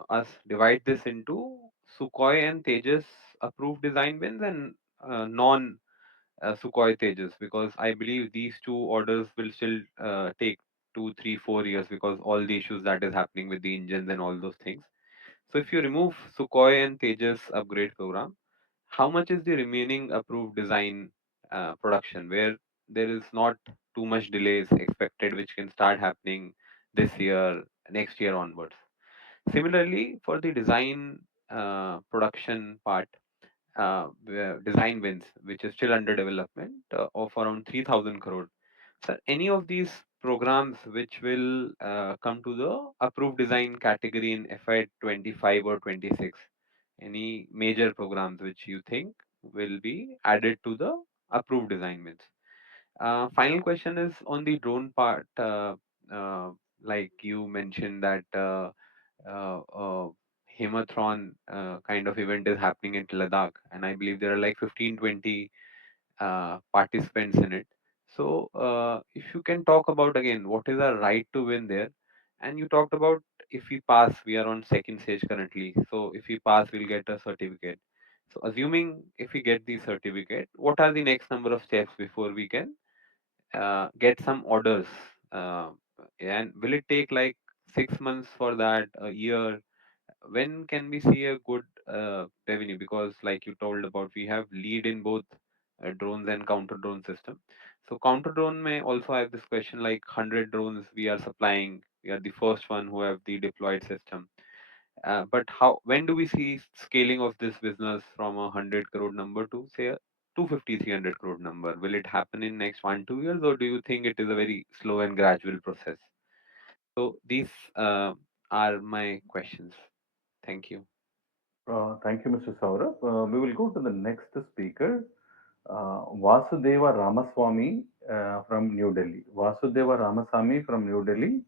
us divide this into Sukhoi and Tejas approved design wins and non Sukhoi Tejas, because I believe these two orders will still take 2, 3, 4 years because all the issues that is happening with the engines and all those things. So if you remove Sukhoi and Tejas upgrade program, how much is the remaining approved design production where there is not too much delays expected, which can start happening this year, next year onwards? Similarly, for the design production part, design wins, which is still under development, of around 3000 crore. Sir, any of these programs which will come to the approved design category in FY25 or 26? Any major programs which you think will be added to the approved design wins? Final question is on the drone part. Uh, like you mentioned that Hemathron kind of event is happening in Ladakh, and I believe there are like 15-20 participants in it. So if you can talk about again what is our right to win there, and you talked about if we pass, we are on second stage currently. So if we pass, we'll get a certificate. So assuming if we get the certificate, what are the next number of steps before we can get some orders? And will it take like 6 months for that, a year? When can we see a good revenue? Because like you told about, we have lead in both drones and counter drone system. So counter drone may also have this question, like 100 drones we are supplying. We are the first one who have the deployed system. But how, when do we see scaling of this business from a 100 crore number to say a 250, 300 crore number? Will it happen in next 1, 2 years, or do you think it is a very slow and gradual process? So these are my questions. Thank you. Thank you, Mr. Saurabh. We will go to the next speaker, Vasudeva Ramaswamy from New Delhi. Vasudeva Ramaswamy from New Delhi.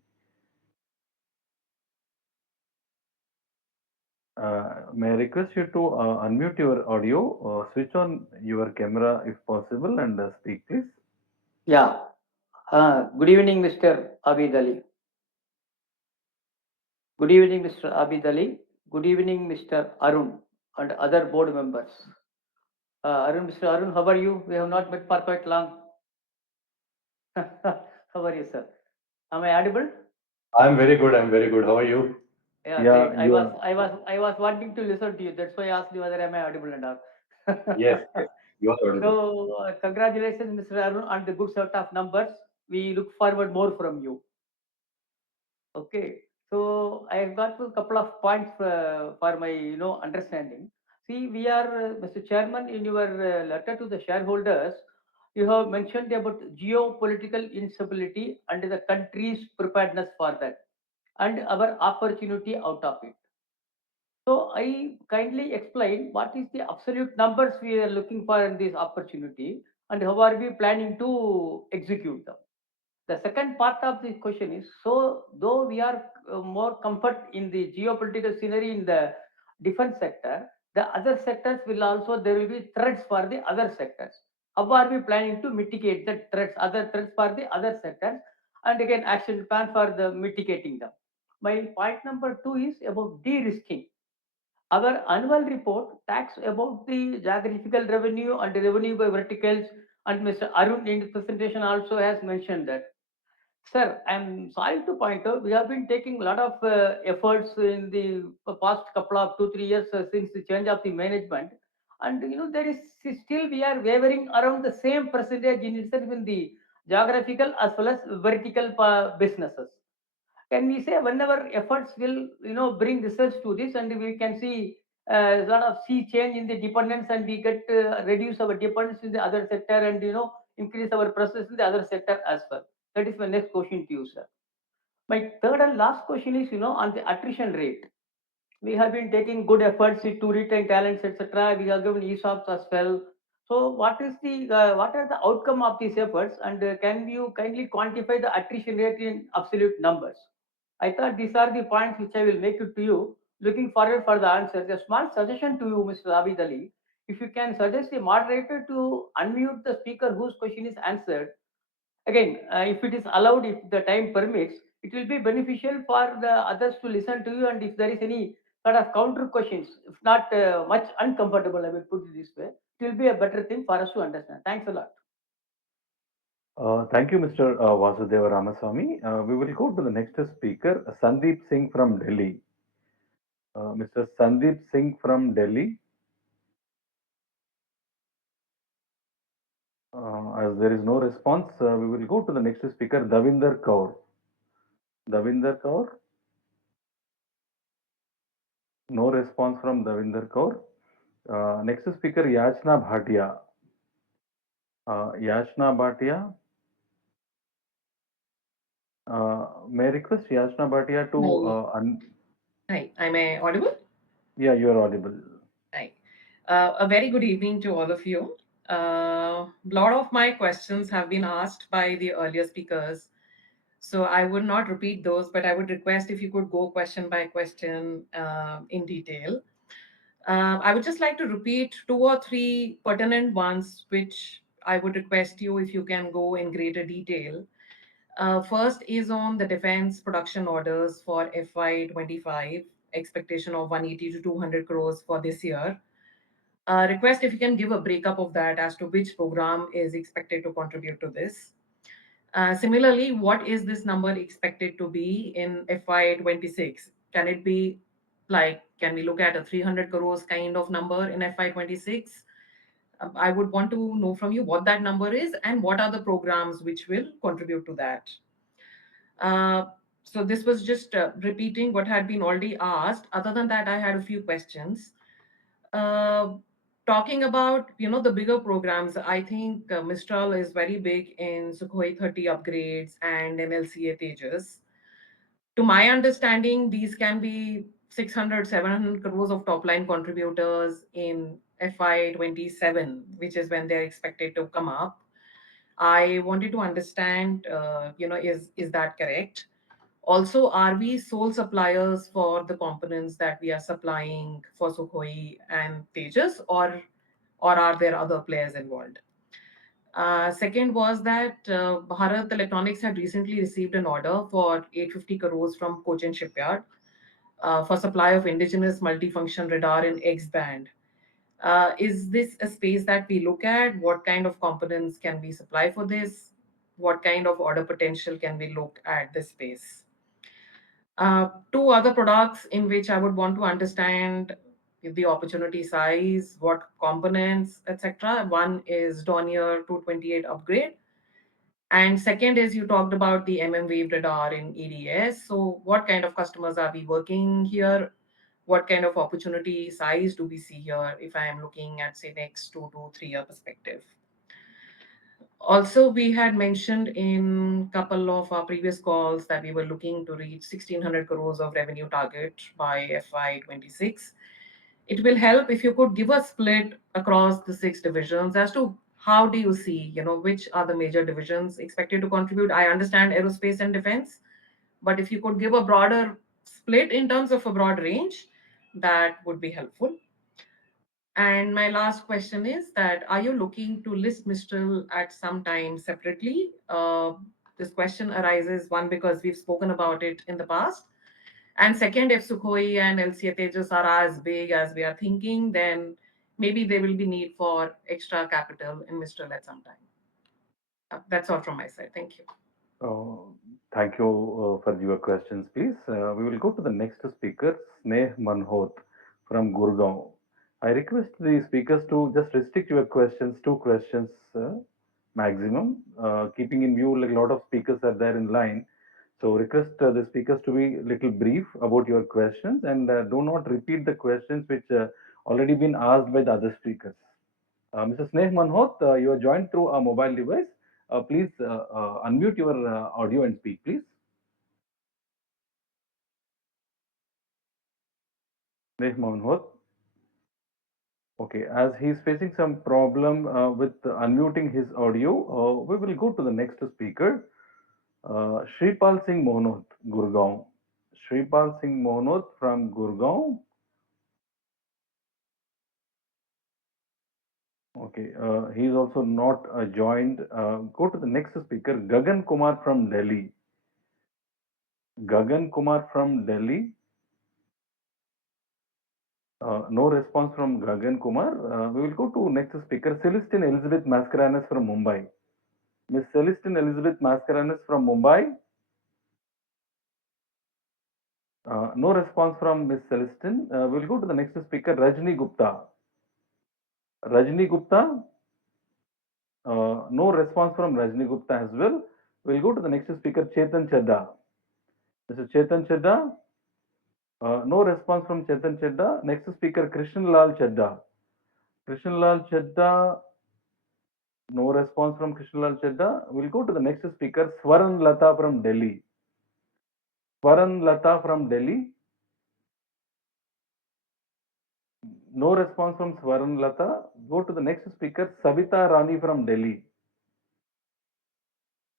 May I request you to unmute your audio, switch on your camera if possible, and speak, please. Yeah. Good evening, Mr. Abid Ali. Good evening, Mr. Abid Ali. Good evening, Mr. Arun and other board members. Mr. Arun, how are you? We have not met for quite long. How are you, sir? Am I audible? I'm very good. I'm very good. How are you? Yeah, Yeah, great. I was wanting to listen to you. That's why I asked you whether am I audible and all. Yes, yes. You are audible. So, congratulations, Mr. Arun, on the good set of numbers. We look forward more from you. Okay, so I have got a couple of points for my understanding. See, we are, Mr. Chairman, in your letter to the shareholders, you have mentioned about geopolitical instability and the country's preparedness for that, and our opportunity out of it. So I kindly explain what is the absolute numbers we are looking for in this opportunity and how are we planning to execute them. The second part of the question is, so though we are more comfort in the geopolitical scenery in the defense sector, the other sectors will also, there will be threats for the other sectors. How are we planning to mitigate the threats, other threats for the other sectors, and again action plan for the mitigating them. My point number two is about de-risking. Our annual report talks about the geographical revenue and revenue by verticals, and Mr. Arun in the presentation also has mentioned that. Sir, I'm sorry to point out, we have been taking a lot of efforts in the past couple of 2 3 years since the change of the management, and there is still we are wavering around the same percentage in itself in the geographical as well as vertical businesses. Can we say whenever efforts will bring results to this, and we can see a lot of see change in the dependence, and we get reduce our dependence in the other sector, and increase our presence in the other sector as well. That is my next question to you, sir. My third and last question is, on the attrition rate. We have been taking good efforts to retain talents, etc. We have given ESOPs as well. So, what are the outcome of these efforts, and can you kindly quantify the attrition rate in absolute numbers? I thought these are the points which I will make it to you. Looking forward for the answers. A small suggestion to you, Mr. Abid Ali. If you can suggest the moderator to unmute the speaker whose question is answered, again, if it is allowed, if the time permits, it will be beneficial for the others to listen to you. And if there is any sort of counter questions, if not much uncomfortable, I will put it this way, it will be a better thing for us to understand. Thanks a lot. Thank you, Mr. Vasudeva Ramaswamy. We will go to the next speaker, Sandeep Singh from Delhi. Mr. Sandeep Singh from Delhi. As there is no response, we will go to the next speaker, Davinder Kaur. Davinder Kaur. No response from Davinder Kaur. Next speaker, Yachna Bhatia. Yachna Bhatia. May I request Yachna Bhatia to Hi, am I audible? Yeah, you are audible. Hi. A very good evening to all of you. A lot of my questions have been asked by the earlier speakers, so I would not repeat those, but I would request if you could go question by question in detail. I would just like to repeat two or three pertinent ones, which I would request you if you can go in greater detail. First is on the defense production orders for FY25, expectation of 180 to 200 crores for this year. Request if you can give a breakup of that as to which program is expected to contribute to this. Similarly, what is this number expected to be in FY26? Can it be like, can we look at a 300 crores kind of number in FY26? I would want to know from you what that number is and what are the programs which will contribute to that. So this was just repeating what had been already asked. Other than that, I had a few questions. Talking about the bigger programs, I think Mistral is very big in Sukhoi 30 upgrades and MLCA Tejas. To my understanding, these can be 600, 700 crores of top line contributors in FY27, which is when they're expected to come up. I wanted to understand, is that correct? Also, are we sole suppliers for the components that we are supplying for Sukhoi and Tejas, or are there other players involved? Second was that Bharat Electronics had recently received an order for 850 crores from Cochin Shipyard for supply of indigenous multifunction radar in X band. Is this a space that we look at? What kind of components can we supply for this? What kind of order potential can we look at this space? Two other products in which I would want to understand the opportunity size, what components, etc. One is Dornier 228 upgrade. And second is you talked about the wave radar in EDS. So what kind of customers are we working here? What kind of opportunity size do we see here if I am looking at, say, next 2 to 3 year perspective? Also, we had mentioned in couple of our previous calls that we were looking to reach 1600 crores of revenue target by FY26. It will help if you could give a split across the 6 divisions as to how do you see, which are the major divisions expected to contribute. I understand aerospace and defense, but if you could give a broader split in terms of a broad range, that would be helpful. And my last question is that are you looking to list Mistral at some time separately? This question arises, one, because we've spoken about it in the past. And second, if Sukhoi and LCA Tejas are as big as we are thinking, then maybe there will be need for extra capital in Mistral at some time. That's all from my side. Thank you. Thank you for your questions, please. We will go to the next speaker, Sneh Manhot from Gurgaon. I request the speakers to just restrict your questions, 2 questions maximum, keeping in view like a lot of speakers are there in line. So request the speakers to be little brief about your questions and do not repeat the questions which already been asked by the other speakers. Mr. Sneh Manhot, you are joined through a mobile device. Please unmute your audio and speak, please. Sneh Manhot. Okay, as he is facing some problem with unmuting his audio, we will go to the next speaker, Shripal Singh Mohnot, Gurgaon. Shripal Singh Mohnot from Gurgaon. Okay, he is also not joined. Go to the next speaker, Gagan Kumar from Delhi. Gagan Kumar from Delhi. No response from Gagan Kumar. We will go to next speaker, Celestine Elizabeth Mascarenas from Mumbai. Miss Celestine Elizabeth Mascarenas from Mumbai. No response from Miss Celestine. We will go to the next speaker, Rajni Gupta. Rajni Gupta. No response from Rajni Gupta as well. We will go to the next speaker, Chetan Chadda. Mr. Chetan Chadda. No response from Chetan Chadda. Next speaker, Krishan Lal Chadda. Krishan Lal Chadda. No response from Krishnalal Chadda. We'll go to the next speaker, Swaran Lata from Delhi. Swaran Lata from Delhi. No response from Swaran Lata. Go to the next speaker, Savita Rani from Delhi.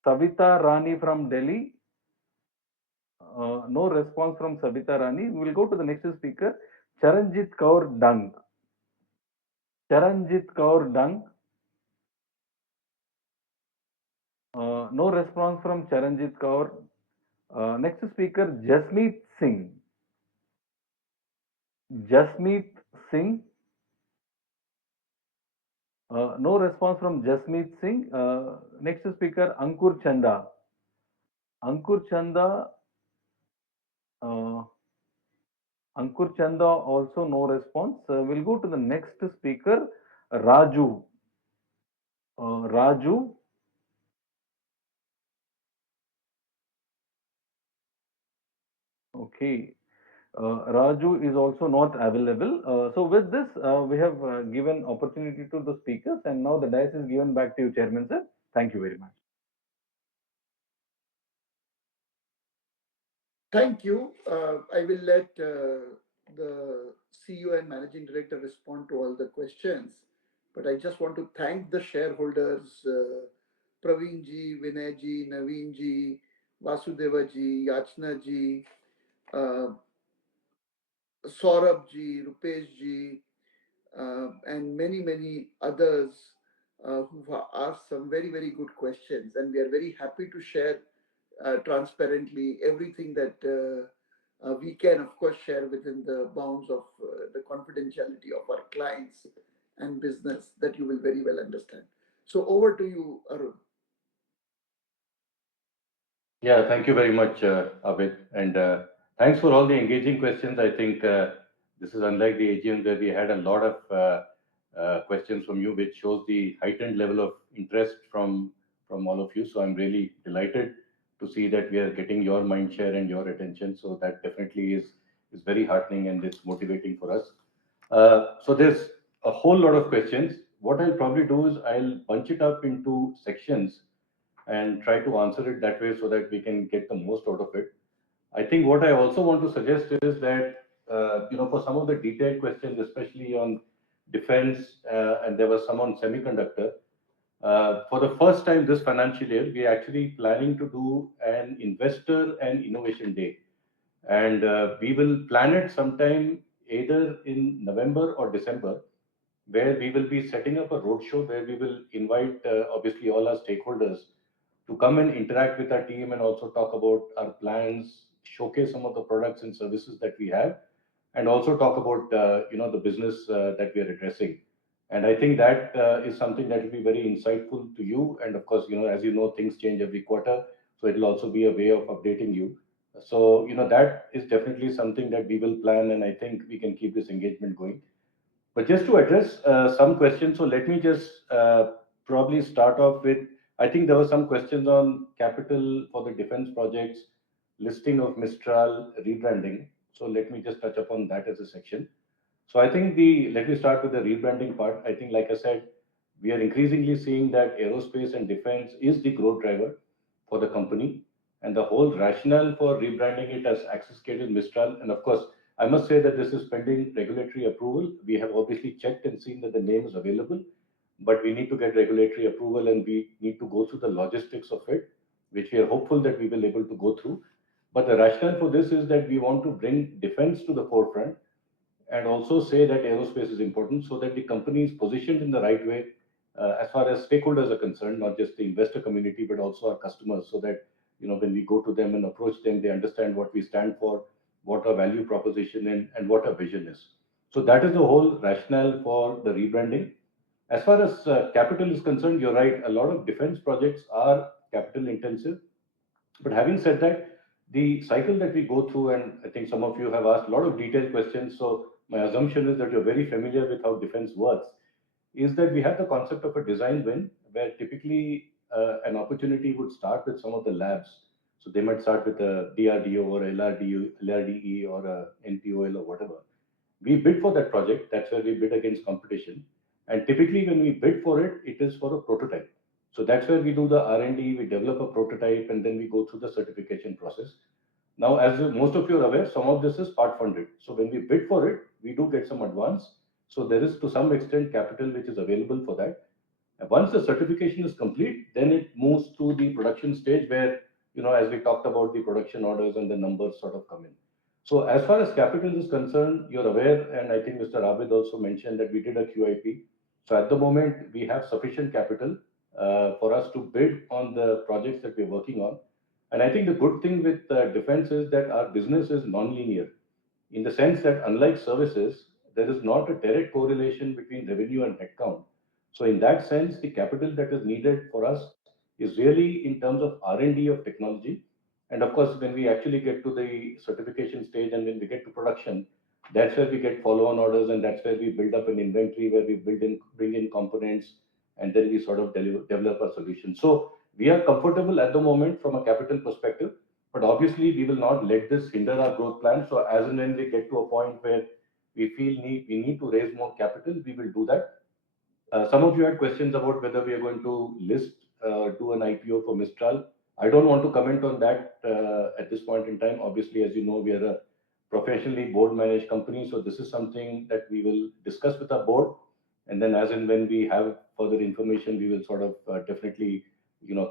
Savita Rani from Delhi. No response from Savita Rani. We'll go to the next speaker, Charanjit Kaur Dung. Charanjit Kaur Dung. No response from Charanjit Kaur. Next speaker, Jasmeet Singh. Jasmeet Singh. No response from Jasmeet Singh. Next speaker, Ankur Chanda. Ankur Chanda. Ankur Chanda also no response. We'll go to the next speaker, Raju. Raju. Okay. Raju is also not available. So with this, we have given opportunity to the speakers, and now the dice is given back to you, Chairman sir. Thank you very much. Thank you. I will let the CEO and Managing Director respond to all the questions. But I just want to thank the shareholders, Praveen ji, Vinay ji, Naveen ji, Vasudeva ji, Yachna ji, Saurabh ji, Rupesh ji, and many, many others who've asked some very, very good questions. And we are very happy to share transparently everything that we can, of course, share within the bounds of the confidentiality of our clients and business that you will very well understand. So over to you, Arun. Yeah, thank you very much, Abid. And thanks for all the engaging questions. I think this is unlike the AGM where we had a lot of questions from you, which shows the heightened level of interest from all of you. So I'm really delighted to see that we are getting your mind share and your attention. So that definitely is very heartening and it's motivating for us. So there's a whole lot of questions. what I'll probably do is I'll bunch it up into sections and try to answer it that way so that we can get the most out of it. I think what I also want to suggest is that, for some of the detailed questions, especially on defense, and there was some on semiconductor, for the first time this financial year, we are actually planning to do an investor and innovation day. And we will plan it sometime either in November or December, where we will be setting up a roadshow where we will invite obviously all our stakeholders to come and interact with our team and also talk about our plans, showcase some of the products and services that we have, and also talk about the business that we are addressing. And I think that is something that will be very insightful to you. And of course, as you know, things change every quarter, so it will also be a way of updating you. So that is definitely something that we will plan, and I think we can keep this engagement going. But just to address some questions, so let me just probably start off with, I think there were some questions on capital for the defense projects, listing of Mistral, rebranding. So let me just touch upon that as a section. So I think let me start with the rebranding part. I think, like I said, we are increasingly seeing that aerospace and defense is the growth driver for the company. And the whole rationale for rebranding it as Axiscades Mistral, and of course, I must say that this is pending regulatory approval. We have obviously checked and seen that the name is available, but we need to get regulatory approval and we need to go through the logistics of it, which we are hopeful that we will able to go through. But the rationale for this is that we want to bring defense to the forefront and also say that aerospace is important so that the company is positioned in the right way as far as stakeholders are concerned, not just the investor community, but also our customers, so that when we go to them and approach them, they understand what we stand for, what our value proposition and what our vision is. So that is the whole rationale for the rebranding. As far as capital is concerned, you're right. A lot of defense projects are capital intensive. But having said that, the cycle that we go through, and I think some of you have asked a lot of detailed questions, so my assumption is that you're very familiar with how defense works, is that we have the concept of a design win, where typically an opportunity would start with some of the labs. So they might start with a DRDO or LRDE or a NPOL or whatever. We bid for that project. That's where we bid against competition. And typically when we bid for it, it is for a prototype. So that's where we do the R&D, we develop a prototype, and then we go through the certification process. Now, as most of you are aware, some of this is part funded. So when we bid for it, we do get some advance. So there is to some extent capital which is available for that. And once the certification is complete, then it moves to the production stage where, as we talked about, the production orders and the numbers sort of come in. So as far as capital is concerned, you're aware, and I think Mr. Abid also mentioned that we did a QIP. So at the moment, we have sufficient capital for us to bid on the projects that we're working on. And I think the good thing with defense is that our business is non-linear, in the sense that unlike services, there is not a direct correlation between revenue and headcount. So in that sense, the capital that is needed for us is really in terms of R&D of technology. And of course, when we actually get to the certification stage and when we get to production, that's where we get follow-on orders, and that's where we build up an inventory, where we bring in components, and then we sort of develop a solution. So we are comfortable at the moment from a capital perspective, but obviously we will not let this hinder our growth plan. So as and when we get to a point where we feel we need to raise more capital, we will do that. Some of you had questions about whether we are going to do an IPO for Mistral. I don't want to comment on that at this point in time. Obviously, as you know, we are a professionally board managed company. So this is something that we will discuss with our board. And then as and when we have further information, we will sort of definitely,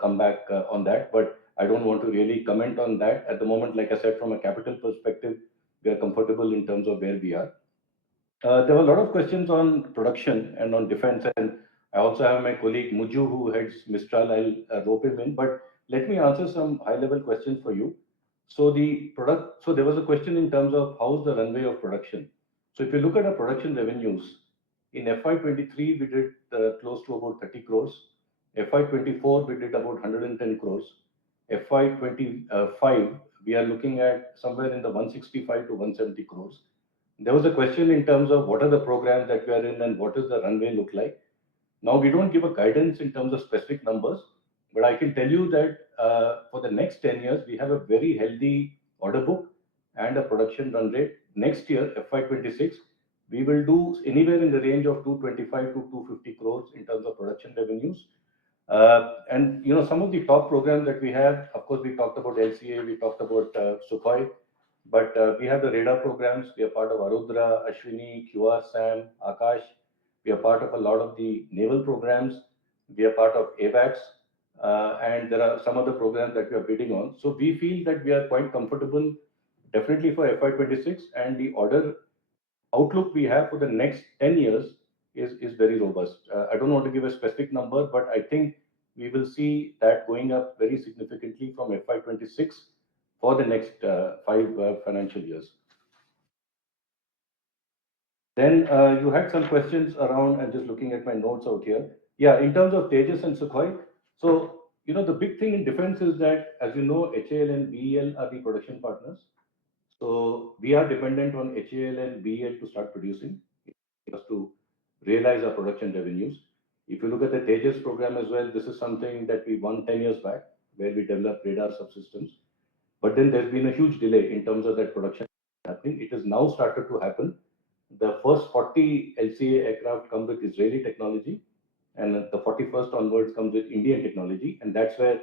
come back on that. But I don't want to really comment on that at the moment. Like I said, from a capital perspective, we are comfortable in terms of where we are. There were a lot of questions on production and on defense, and I also have my colleague Muju who heads Mistral. I'll rope him in, but let me answer some high-level questions for you. So there was a question in terms of how's the runway of production. So if you look at our production revenues, in FY23 we did close to about 30 crores. FY24 we did about 110 crores. FY25 we are looking at somewhere in the 165 to 170 crores. There was a question in terms of what are the programs that we are in and what does the runway look like. Now, we don't give a guidance in terms of specific numbers, but I can tell you that for the next 10 years, we have a very healthy order book and a production run rate. Next year, FY26, we will do anywhere in the range of 225 to 250 crores in terms of production revenues. And some of the top programs that we have, of course, we talked about LCA, we talked about Sukhoi, but we have the radar programs. We are part of Arudra, Ashwini, QR, SAM, Akash. We are part of a lot of the naval programs. We are part of AVAX, and there are some other programs that we are bidding on. So we feel that we are quite comfortable, definitely for FY26, and the order outlook we have for the next 10 years is very robust. I don't want to give a specific number, but I think we will see that going up very significantly from FY26 for the next 5 financial years. Then you had some questions around, I'm just looking at my notes out here. Yeah, in terms of Tejas and Sukhoi. So, the big thing in defense is that, as you know, HAL and BEL are the production partners. So we are dependent on HAL and BEL to start producing, just to realize our production revenues. If you look at the Tejas program as well, this is something that we won 10 years back, where we developed radar subsystems. But then there's been a huge delay in terms of that production happening. It has now started to happen. The first 40 LCA aircraft come with Israeli technology, and the 41st onwards comes with Indian technology. And that's where,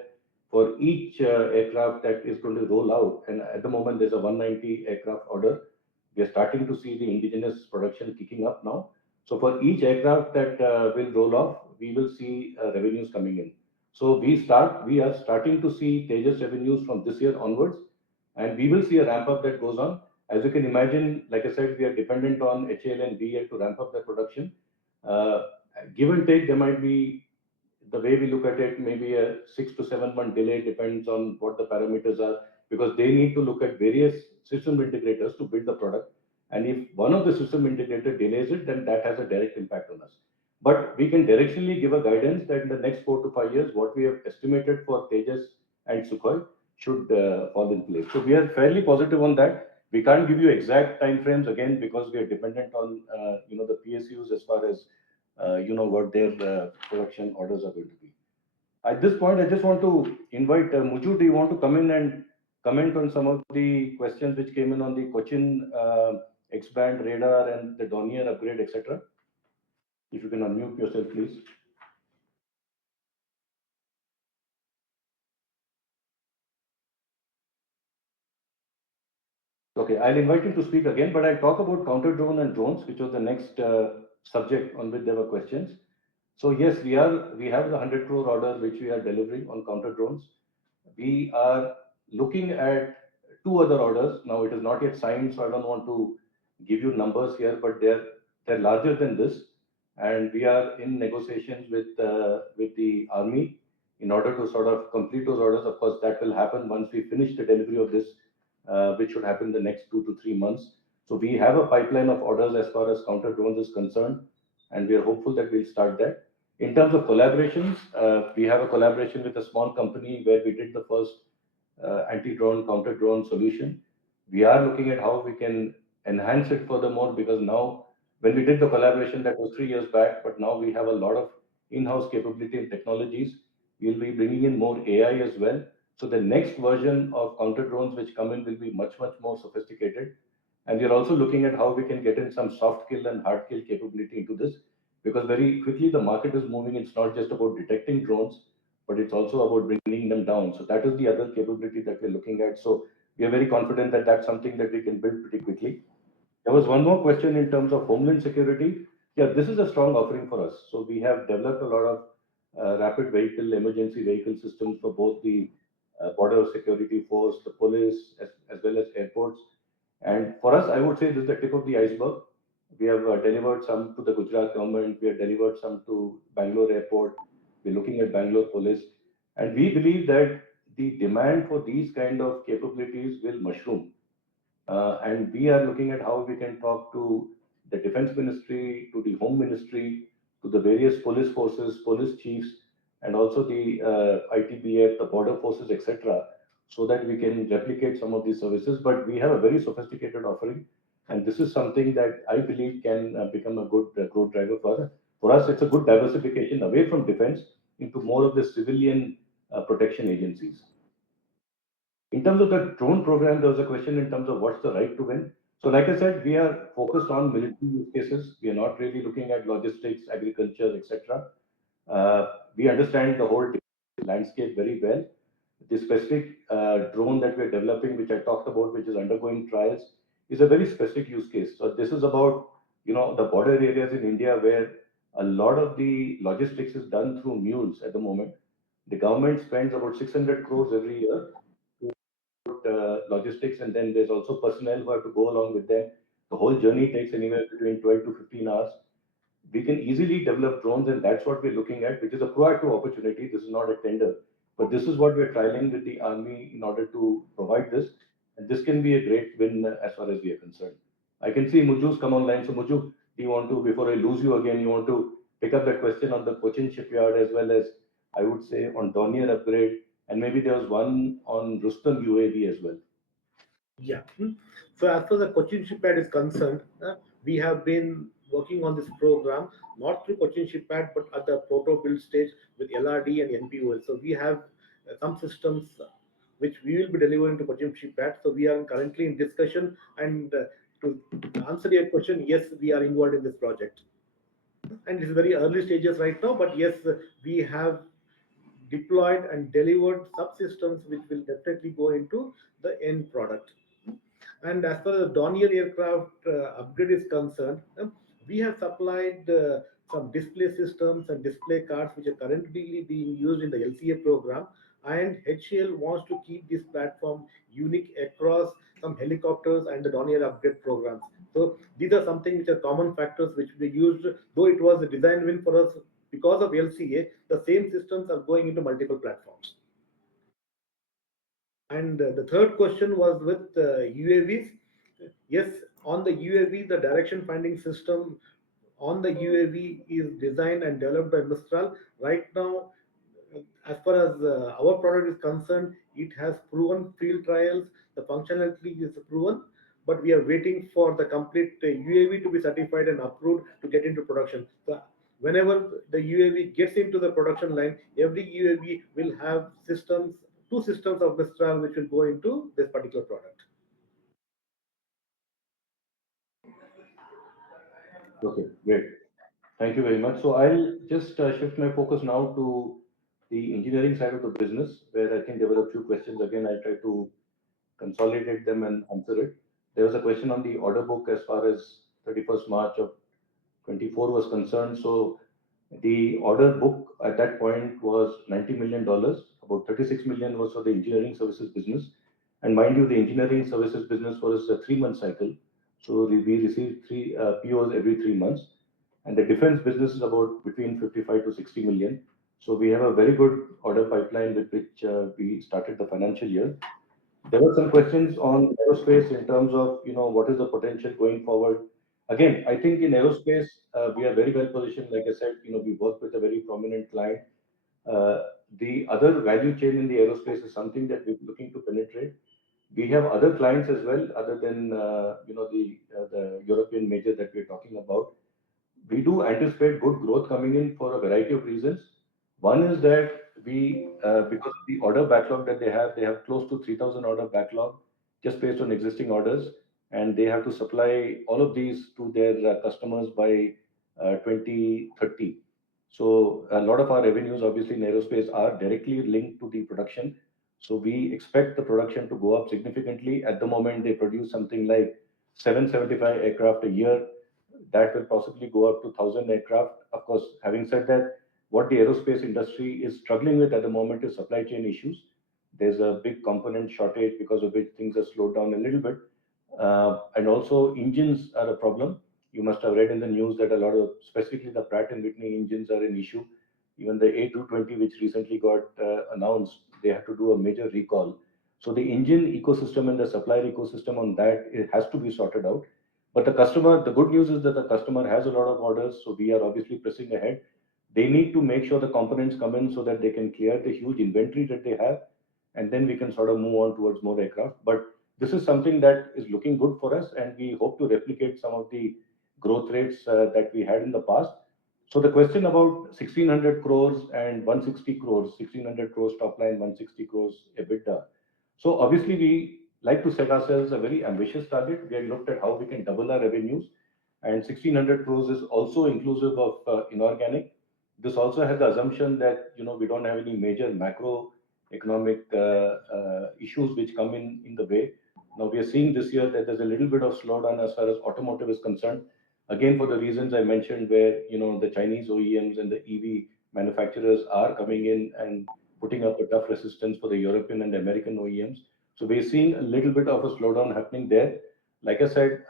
for each aircraft that is going to roll out, and at the moment there's a 190 aircraft order, we are starting to see the indigenous production kicking up now. So for each aircraft that will roll off, we will see revenues coming in. So we are starting to see Tejas revenues from this year onwards, and we will see a ramp up that goes on. As you can imagine, like I said, we are dependent on HAL and BL to ramp up their production. Give and take, there might be, the way we look at it, maybe a 6 to 7 month delay, depends on what the parameters are, because they need to look at various system integrators to build the product. And if one of the system integrator delays it, then that has a direct impact on us. But we can directionally give a guidance that in the next 4 to 5 years, what we have estimated for Tejas and Sukhoi should fall in place. So we are fairly positive on that. We can't give you exact timeframes again, because we are dependent on the PSUs as far as what their production orders are going to be. At this point, I just want to invite Muju. Do you want to come in and comment on some of the questions which came in on the Cochin X-band radar and the Dornier upgrade, etc.? If you can unmute yourself, please. Okay, I'll invite him to speak again, but I'll talk about counter drone and drones, which was the next subject on which there were questions. So yes, we have the 100 crore order which we are delivering on counter drones. We are looking at 2 other orders. Now it is not yet signed, so I don't want to give you numbers here, but they're larger than this, and we are in negotiations with the army in order to sort of complete those orders. Of course, that will happen once we finish the delivery of this, which should happen in the next 2 to 3 months. So we have a pipeline of orders as far as counter drones is concerned, and we are hopeful that we'll start that. In terms of collaborations, we have a collaboration with a small company where we did the first anti-drone, counter-drone solution. We are looking at how we can enhance it furthermore, because now, when we did the collaboration, that was 3 years back, but now we have a lot of in-house capability and technologies. We'll be bringing in more AI as well. So the next version of counter-drones which come in will be much, much more sophisticated. And we are also looking at how we can get in some soft kill and hard kill capability into this, because very quickly the market is moving. It's not just about detecting drones, but it's also about bringing them down. So that is the other capability that we're looking at. So we are very confident that that's something that we can build pretty quickly. There was one more question in terms of homeland security. Yeah, this is a strong offering for us. So we have developed a lot of rapid vehicle, emergency vehicle systems for both the border security force, the police, as well as airports. And for us, I would say this is the tip of the iceberg. We have delivered some to the Gujarat government. We have delivered some to Bangalore airport. We're looking at Bangalore police. And we believe that the demand for these kind of capabilities will mushroom. And we are looking at how we can talk to the defense ministry, to the home ministry, to the various police forces, police chiefs, and also the ITBF, the border forces, etc., so that we can replicate some of these services. But we have a very sophisticated offering, and this is something that I believe can become a good growth driver for us. For us, it's a good diversification away from defense into more of the civilian protection agencies. In terms of the drone program, there was a question in terms of what's the right to win. So, like I said, we are focused on military use cases. We are not really looking at logistics, agriculture, etc. We understand the whole landscape very well. The specific drone that we're developing, which I talked about, which is undergoing trials, is a very specific use case. So this is about, the border areas in India where a lot of the logistics is done through mules at the moment. The government spends about 600 crores every year logistics, and then there's also personnel who have to go along with them. The whole journey takes anywhere between 12 to 15 hours. We can easily develop drones, and that's what we're looking at, which is a proactive opportunity. This is not a tender, but this is what we're trialing with the army in order to provide this. And this can be a great win as far as we are concerned. I can see Muju's come online. So, Muju, do you want to, before I lose you again, you want to pick up that question on the Cochin shipyard as well as, I would say, on Dornier upgrade, and maybe there was one on Rustam UAV as well. Yeah. So as far as the Cochin shipyard is concerned, we have been working on this program not through Cochin shipyard but at the proto build stage with LRD and NPOL. So we have some systems which we will be delivering to Cochin shipyard. So we are currently in discussion, and to answer your question, yes, we are involved in this project. And it's very early stages right now, but yes, we have deployed and delivered subsystems which will definitely go into the end product. And as far as the Dornier aircraft upgrade is concerned, we have supplied some display systems and display cards which are currently being used in the LCA program. And HCL wants to keep this platform unique across some helicopters and the Dornier upgrade programs. So these are something which are common factors which we used, though it was a design win for us because of LCA, the same systems are going into multiple platforms. And the third question was with UAVs. Yes, on the UAV, the direction finding system on the UAV is designed and developed by Mistral. Right now, as far as our product is concerned, it has proven field trials, the functionality is proven, but we are waiting for the complete UAV to be certified and approved to get into production. So whenever the UAV gets into the production line, every UAV will have systems, two systems of Mistral which will go into this particular product. Okay, great. Thank you very much. So I'll just shift my focus now to the engineering side of the business, where I think there were a few questions. Again, I'll try to consolidate them and answer it. There was a question on the order book as far as 31st March of 24 was concerned. So the order book at that point was $90 million. About 36 million was for the engineering services business. And mind you, the engineering services business was a 3-month cycle. So we received three POs every 3 months. And the defense business is about between 55 to 60 million. So we have a very good order pipeline with which we started the financial year. There were some questions on aerospace in terms of, what is the potential going forward. Again, I think in aerospace, we are very well positioned. Like I said, we work with a very prominent client. The other value chain in the aerospace is something that we're looking to penetrate. We have other clients as well, other than, the European major that we're talking about. We do anticipate good growth coming in for a variety of reasons. One is that because of the order backlog that they have close to 3,000 order backlog just based on existing orders, and they have to supply all of these to their customers by 2030. So a lot of our revenues, obviously, in aerospace are directly linked to the production. So we expect the production to go up significantly. At the moment, they produce something like 775 aircraft a year. That will possibly go up to 1,000 aircraft. Of course, having said that, what the aerospace industry is struggling with at the moment is supply chain issues. There's a big component shortage because of which things are slowed down a little bit. And also, engines are a problem. You must have read in the news that a lot of, specifically the Pratt and Whitney engines, are an issue. Even the A220, which recently got announced, they have to do a major recall. So the engine ecosystem and the supplier ecosystem on that, it has to be sorted out. But the good news is that the customer has a lot of orders, so we are obviously pressing ahead. They need to make sure the components come in so that they can clear the huge inventory that they have, and then we can sort of move on towards more aircraft. But this is something that is looking good for us, and we hope to replicate some of the growth rates that we had in the past. So the question about 1,600 crores and 160 crores, 1,600 crores top line, 160 crores EBITDA. So obviously like to set ourselves a very ambitious target. We have looked at how we can double our revenues, and 1,600 crores is also inclusive of inorganic. This also has the assumption that we don't have any major macroeconomic issues which come in the way. Now we are seeing this year that there's a little bit of slowdown as far as automotive is concerned. Again, for the reasons I mentioned, where the Chinese OEMs and the EV manufacturers are coming in and putting up a tough resistance for the European and the American OEMs. So we're seeing a little bit of a slowdown happening there. Like I said,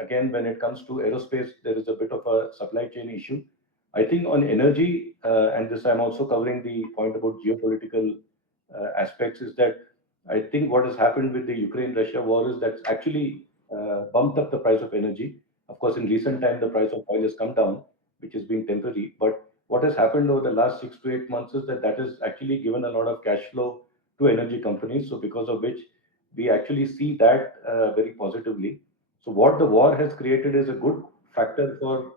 again, when it comes to aerospace, there is a bit of a supply chain issue. I think on energy, and this I'm also covering the point about geopolitical aspects, is that I think what has happened with the Ukraine-Russia war is that's actually bumped up the price of energy. Of course, in recent time, the price of oil has come down, which has been temporary. But what has happened over the last 6 to 8 months is that that has actually given a lot of cash flow to energy companies. So because of which we actually see that very positively. So what the war has created is a good factor for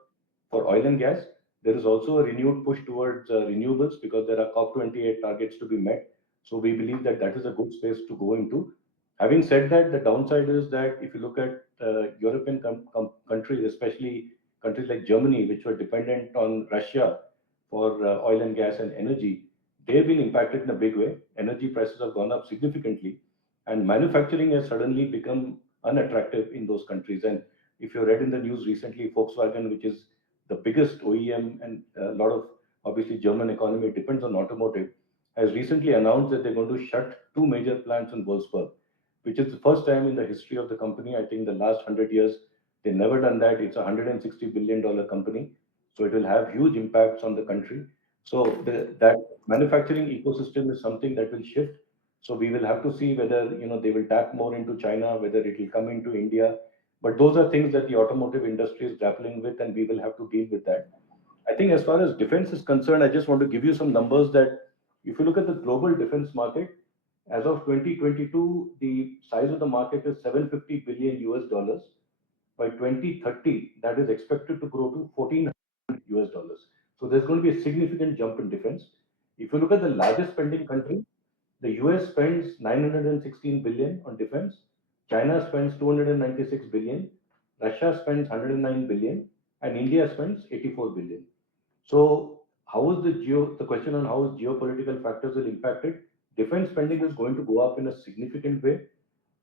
oil and gas. There is also a renewed push towards renewables because there are COP28 targets to be met. So we believe that that is a good space to go into. Having said that, the downside is that if you look at European countries, especially countries like Germany, which were dependent on Russia for oil and gas and energy, they've been impacted in a big way. Energy prices have gone up significantly, and manufacturing has suddenly become unattractive in those countries. And if you read in the news recently, Volkswagen, which is the biggest OEM, and a lot of obviously German economy depends on automotive, has recently announced that they're going to shut two major plants in Wolfsburg, which is the first time in the history of the company. I think the last 100 years, they've never done that. It's a $160 billion company. So it will have huge impacts on the country. So that manufacturing ecosystem is something that will shift. So we will have to see whether they will tap more into China, whether it will come into India. But those are things that the automotive industry is grappling with, and we will have to deal with that. I think as far as defense is concerned, I just want to give you some numbers that if you look at the global defense market, as of 2022, the size of the market is 750 billion US dollars. By 2030, that is expected to grow to 1400 US dollars. So there's going to be a significant jump in defense. If you look at the largest spending country, the US spends 916 billion on defense, China spends 296 billion, Russia spends 109 billion, and India spends 84 billion. So how is the question on how is geopolitical factors will impact it? Defense spending is going to go up in a significant way.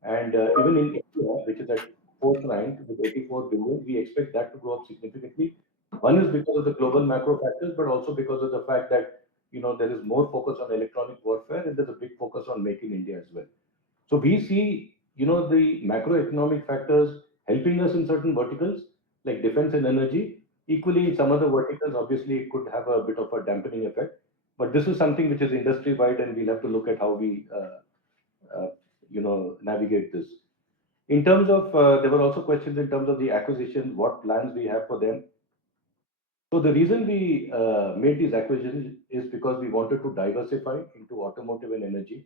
And even in India, which is at fourth rank with 84 billion, we expect that to go up significantly. One is because of the global macro factors, but also because of the fact that there is more focus on electronic warfare, and there's a big focus on Make in India as well. So we see, the macroeconomic factors helping us in certain verticals like defense and energy. Equally, in some other verticals, obviously, it could have a bit of a dampening effect. But this is something which is industry wide, and we'll have to look at how we, navigate this. In terms of, there were also questions in terms of the acquisition, what plans we have for them. So the reason we made these acquisitions is because we wanted to diversify into automotive and energy.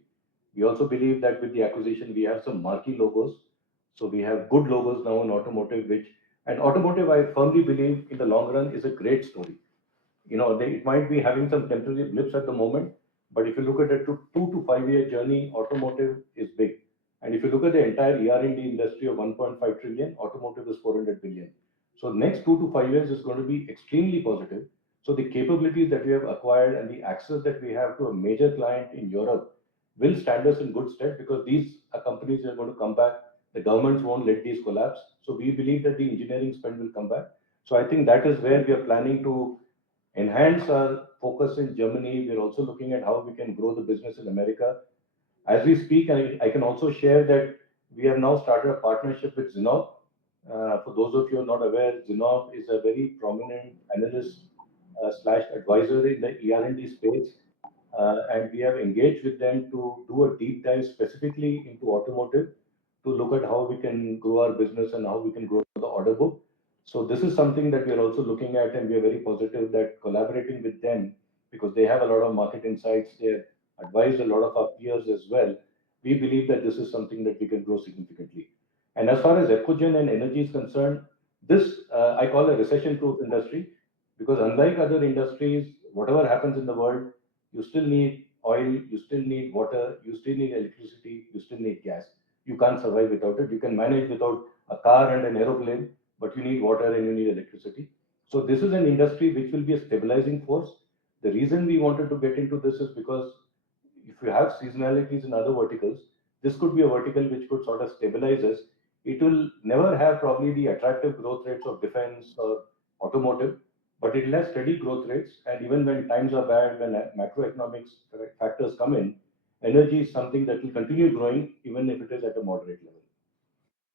We also believe that with the acquisition, we have some marquee logos. So we have good logos now in automotive, and automotive, I firmly believe in the long run is a great story. It might be having some temporary blips at the moment, but if you look at a 2 to 5 year journey, automotive is big. And if you look at the entire ER&D industry of 1.5 trillion, automotive is 400 billion. So next 2 to 5 years is going to be extremely positive. So the capabilities that we have acquired and the access that we have to a major client in Europe will stand us in good stead, because these are companies that are going to come back. The governments won't let these collapse. So we believe that the engineering spend will come back. So I think that is where we are planning to enhance our focus in Germany. We're also looking at how we can grow the business in America. As we speak, I can also share that we have now started a partnership with Zinnov. For those of you who are not aware, Zinnov is a very prominent analyst slash advisor in the ER&D space. And we have engaged with them to do a deep dive specifically into automotive, to look at how we can grow our business and how we can grow the order book. So this is something that we are also looking at, and we are very positive that collaborating with them, because they have a lot of market insights, they have advised a lot of our peers as well. We believe that this is something that we can grow significantly. And as far as Ecogen and energy is concerned, this I call a recession-proof industry, because unlike other industries, whatever happens in the world, you still need oil, you still need water, you still need electricity, you still need gas. you can't survive without it. You can manage without a car and an aeroplane, but you need water and you need electricity. So this is an industry which will be a stabilizing force. The reason we wanted to get into this is because if you have seasonalities in other verticals, this could be a vertical which could sort of stabilize us. It will never have probably the attractive growth rates of defense or automotive, but it will have steady growth rates. And even when times are bad, when macroeconomics factors come in, energy is something that will continue growing even if it is at a moderate level.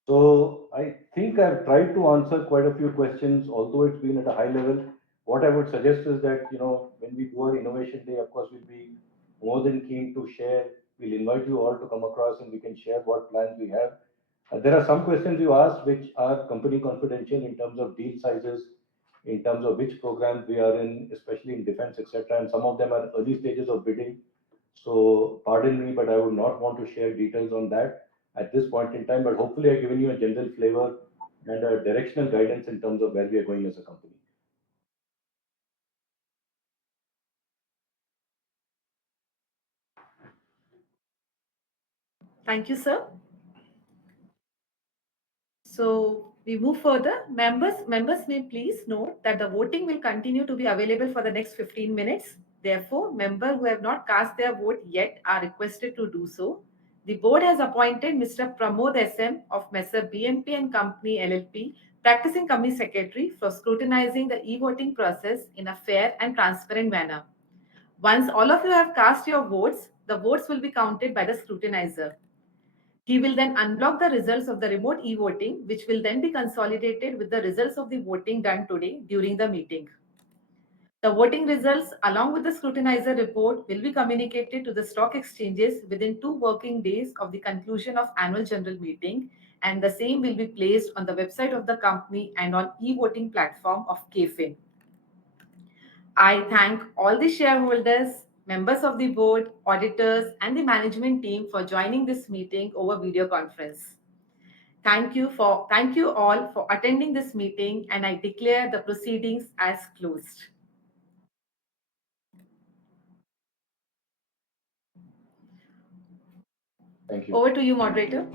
So I think I've tried to answer quite a few questions, although it's been at a high level. What I would suggest is that, when we do our innovation day, of course, we'll be more than keen to share. We'll invite you all to come across and we can share what plans we have. There are some questions you asked which are company confidential in terms of deal sizes, in terms of which programs we are in, especially in defense, etc. And some of them are early stages of bidding. So pardon me, but I would not want to share details on that at this point in time. But hopefully, I've given you a general flavor and a directional guidance in terms of where we are going as a company. Thank you, sir. So we move further. Members may please note that the voting will continue to be available for the next 15 minutes. Therefore, members who have not cast their vote yet are requested to do so. The board has appointed Mr. Pramod SM of Messer BNP and Company LLP, practicing company secretary, for scrutinizing the e-voting process in a fair and transparent manner. Once all of you have cast your votes, the votes will be counted by the scrutinizer. He will then unblock the results of the remote e-voting, which will then be consolidated with the results of the voting done today during the meeting. The voting results, along with the scrutinizer report, will be communicated to the stock exchanges within 2 working days of the conclusion of annual general meeting, and the same will be placed on the website of the company and on e-voting platform of KFIN. I thank all the shareholders, members of the board, auditors, and the management team for joining this meeting over video conference. Thank you all for attending this meeting, and I declare the proceedings as closed. Thank you. Over to you, moderator.